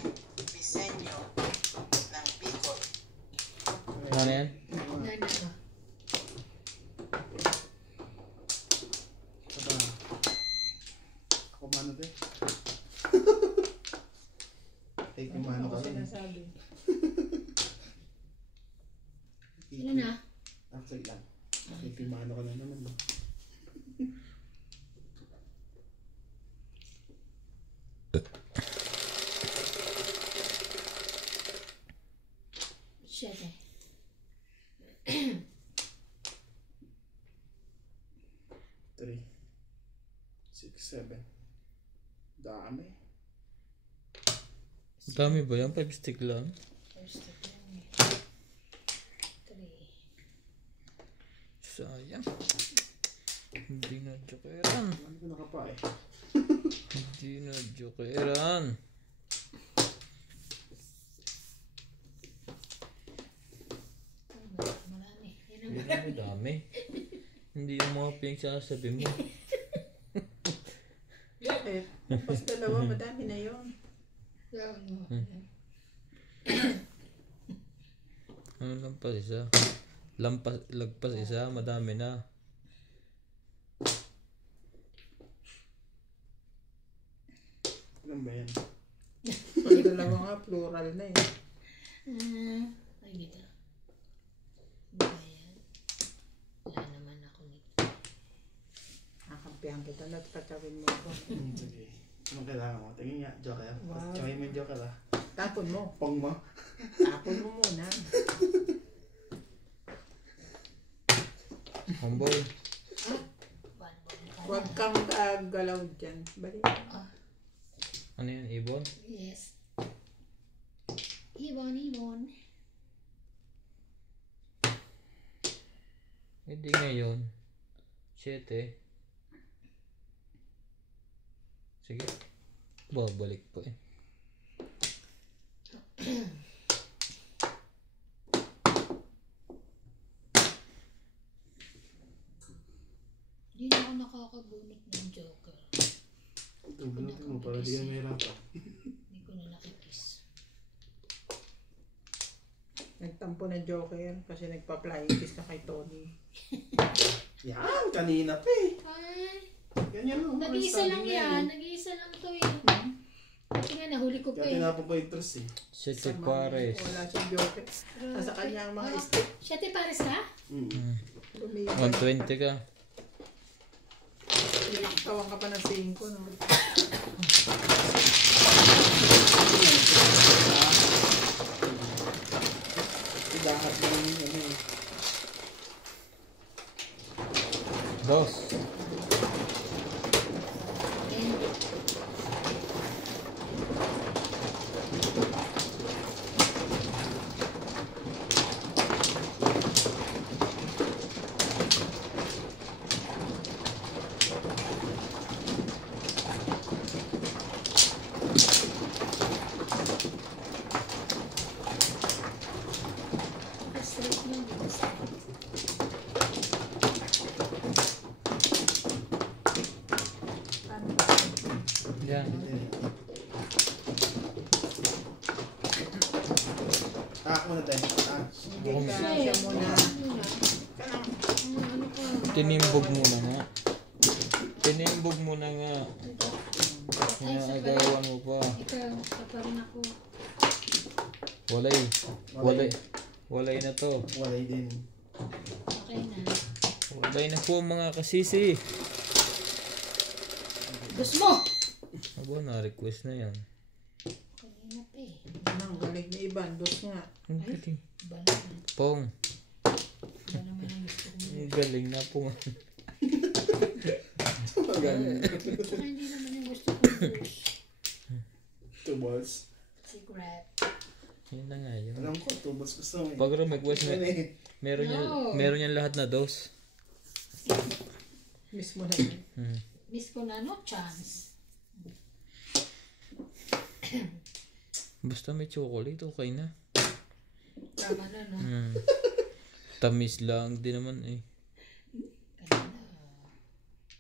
Viseño ng Bicol. Ano yan? Nana ko. Saka, ako mano din. Take yung mano Ano ka ko rin. sinasabi? Sino na? Actually lang. Take yung mano ka na naman. no? Siyete. 3, 6, 7. Dami. Dami ba yan? 5 stick lang? First step lang eh. 3. Sayang. Hindi na jokeran. Ano ko nakapa eh. Hindi na jokeran. Marami. Yan ang Hindi na dami. Hindi yung mga pinagsasabi mo. Bakit? Tapos dalawa, madami na yun. Ano lampas isa? Lagpas isa, madami na. Ano ba yan? Pag dalawa nga, plural na eh. Ay, dito. Ba yan? Wala naman ako nito. Kakampihan kita na at katawin mo ako. Sige. Anong kailangan mo? Tingin nga, joker. Wow. Try mo yung joker ah. Tapon mo. Pong mo. Tapon mo muna. Homeboy. Huwag kang gagalaw dyan. Balik. Ano yan? Ibon? Yes. Ibon. Hindi ngayon. 7. Sige. Babalik pa eh. Hindi na ako nakakabunot ng joker. Ito, bunutin mo para di ka mahirapan. Hindi ko na nakikis. Nagtampo na joker kasi nagpa-flying kiss na kay Tony. Yan, kanina pa eh. Ay, Ganyan no. nag-iisa lang yan. Nag-iisa lang to eh. Pati nga, nahuli ko pa Kaya eh. tinapon ko yung tres eh. 7 pares. Wala siyang joker. Nasa kanya ang mga stick. Siyete pares ka? Lumiwan. 120 ka. Tawang ka pa ng 5, no? Idahat mo yung ano eh. Dos. Straight yung gusto. Yan. Muna tayo. Hindi ka siya muna. Tinimbog muna nga. Tinimbog muna nga. Inaagawan mo pa. Ikaw, pa rin ako. Walay na to. Walay din. Okay na. Walay na po mga kasisi. Gusto mo? Aba, na-request na yan. Kanina pa eh. Ang galing na iban. Dos nga. Ang galing. Iba naman. Pong. Iba naman ang gusto ko. Ang galing na po. Saka hindi naman yung gusto ko. Two balls. Secret. Yun na nga yun. Alam ko, two balls gusto mo eh. Pag request Yan na, eh. meron yan lahat na dos. Mismo na yun. Miss ko na no chance. Basta may chocolate, okay na. Tama na no? Tamis lang, di naman eh. Kanina.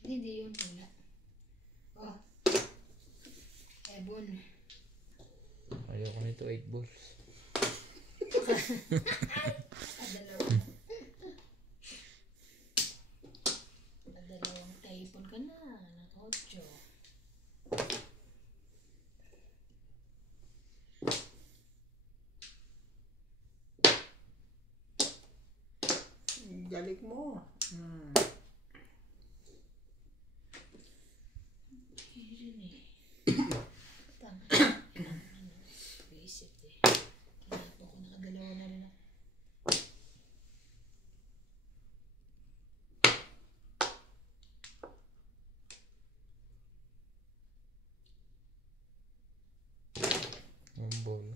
Hindi yun wala. Oh. Ebon. Ayoko nito, 8 balls. Dalawang taipon ka na. Nakotso. Galing mo. Yun eh. Tama. Basic eh. Kinapo ko nakadalawa na rin ako. One ball.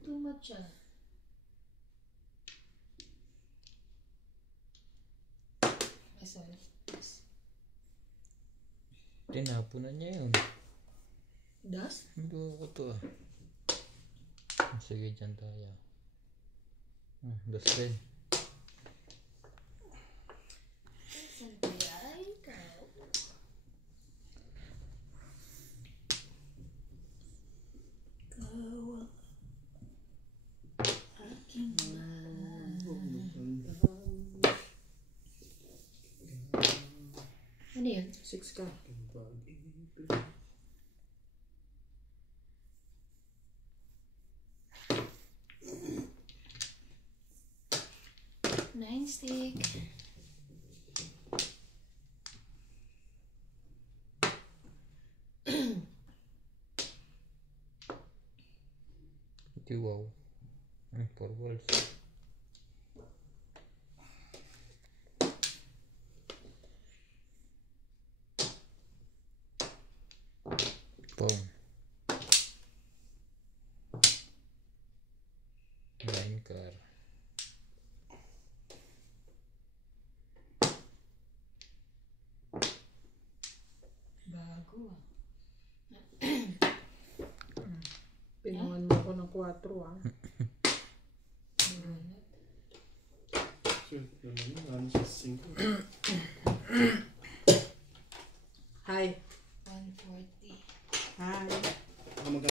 Too much ah. Sorry. Tinapunan niya yun. Das? Hindi ko to ah. Sige, dyan tayo. Das din. Saan kaya ikaw? Ikaw ang aking ano yun? 6 ka. Nine stick. Wow. 4 balls. Boom. 9 car. Bago ah. Pinuhan mo ako ng 4 ah. Sure, naman yun. Ano siya, 5. Hi. 140. Hi.